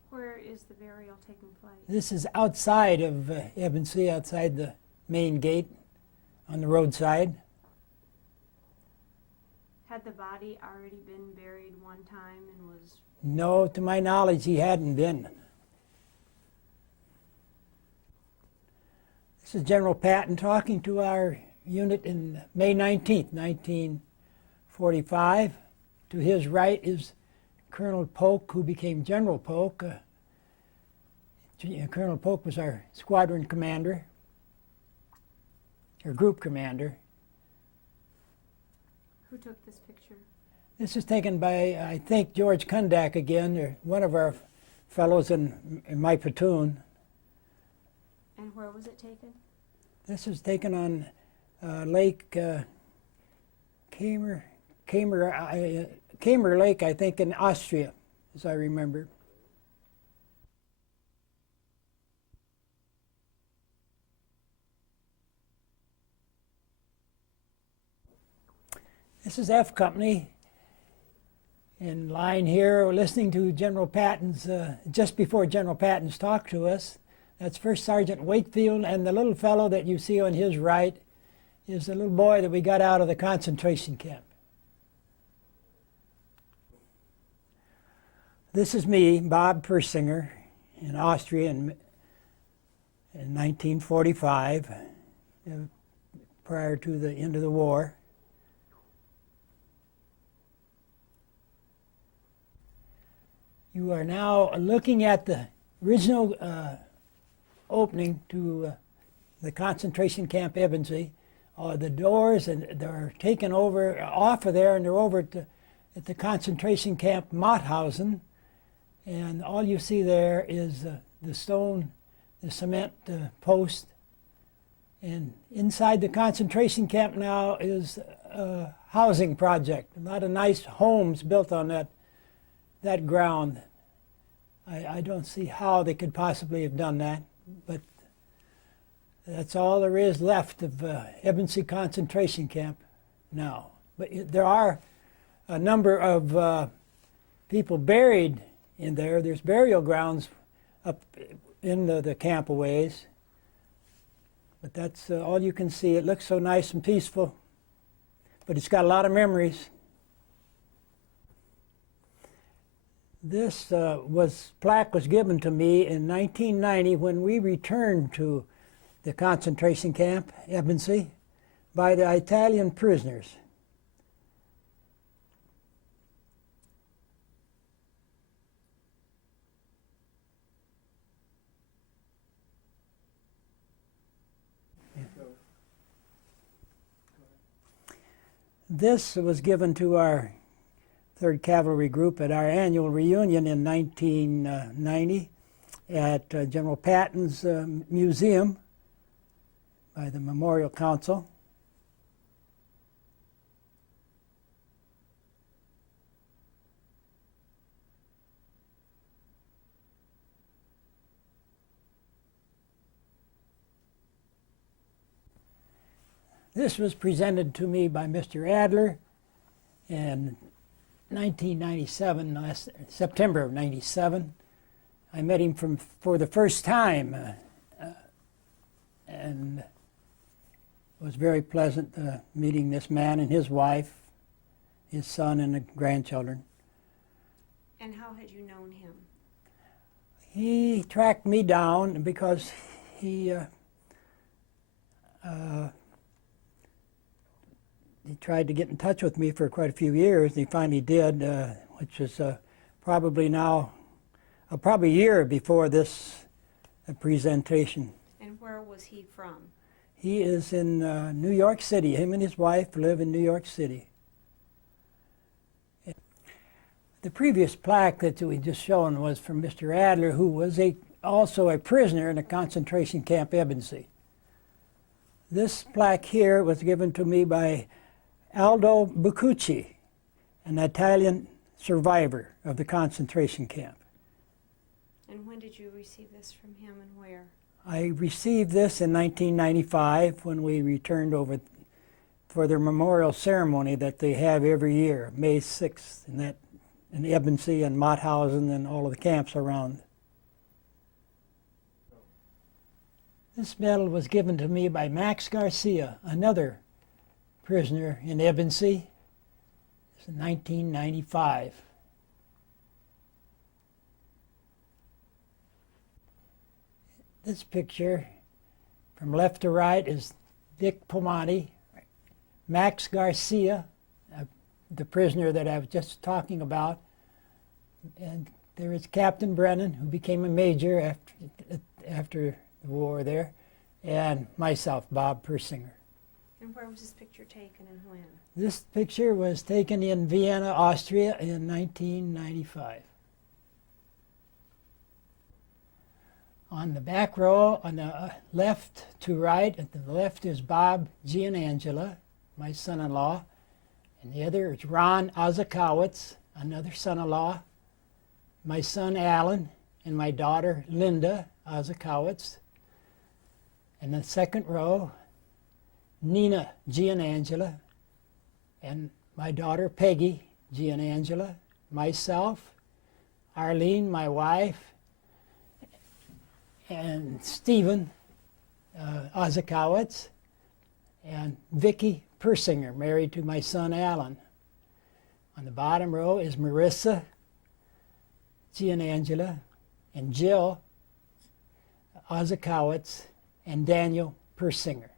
Where is the burial taking place? This is outside of Ebensee, outside the main gate on the roadside. Had the body already been buried one time and was... No, to my knowledge, he hadn't been. This is General Patton talking to our unit in May 19th, 1945. To his right is Colonel Polk, who became General Polk. Colonel Polk was our squadron commander, or group commander. Who took this picture? This is taken by, I think, George Kundak again, or one of our fellows in my platoon. And where was it taken? This is taken on Lake Kamer Lake, I think, in Austria, as I remember. This is F Company. In line here, we're listening to General Patton's, just before General Patton's talk to us. That's First Sergeant Wakefield, and the little fellow that you see on his right is the little boy that we got out of the concentration camp. This is me, Bob Persinger, in Austria in 1945, prior to the end of the war. You are now looking at the original opening to the concentration camp Ebensee. The doors and they're taken over off of there, and they're over at the concentration camp Mauthausen. And all you see there is the stone, the cement post. And inside the concentration camp now is a housing project. A lot of nice homes built on that ground. I don't see how they could possibly have done that, but that's all there is left of Ebensee concentration camp now. But there are a number of people buried in there. There's burial grounds up in the camp a ways, but that's all you can see. It looks so nice and peaceful, but it's got a lot of memories. This plaque was given to me in 1990 when we returned to the concentration camp, Ebensee, by the Italian prisoners. This was given to our 3rd Cavalry Group at our annual reunion in 1990 at General Patton's museum by the Memorial Council. This was presented to me by Mr. Adler in 1997, September of 97. I met him for the first time, and it was very pleasant meeting this man and his wife, his son, and the grandchildren. And how had you known him? He tracked me down because he tried to get in touch with me for quite a few years, and he finally did, which is probably now, probably a year before this presentation. And where was he from? He is in New York City. Him and his wife live in New York City. The previous plaque that we just shown was from Mr. Adler, who was also a prisoner in a concentration camp, Ebensee. This plaque here was given to me by Aldo Buccucci, an Italian survivor of the concentration camp. And when did you receive this from him and where? I received this in 1995 when we returned over for their memorial ceremony that they have every year, May 6th, in Ebensee and Mauthausen and all of the camps around. This medal was given to me by Max Garcia, another prisoner in Ebensee. It's in 1995. This picture, from left to right, is Dick Pomani, Max Garcia, the prisoner that I was just talking about, and there is Captain Brennan, who became a major after the war there, and myself, Bob Persinger. And where was this picture taken and when? This picture was taken in Vienna, Austria in 1995. On the back row, on the left to right, at the left is Bob Gianangela, my son-in-law, and the other is Ron Ozakowitz, another son-in-law, my son Alan, and my daughter Linda Ozakowitz. In the second row, Nina Gianangela, and my daughter Peggy Gianangela, myself, Arlene, my wife, and Stephen Ozakowitz, and Vicky Persinger, married to my son Alan. On the bottom row is Marissa Gianangela and Jill Ozakowitz and Daniel Persinger.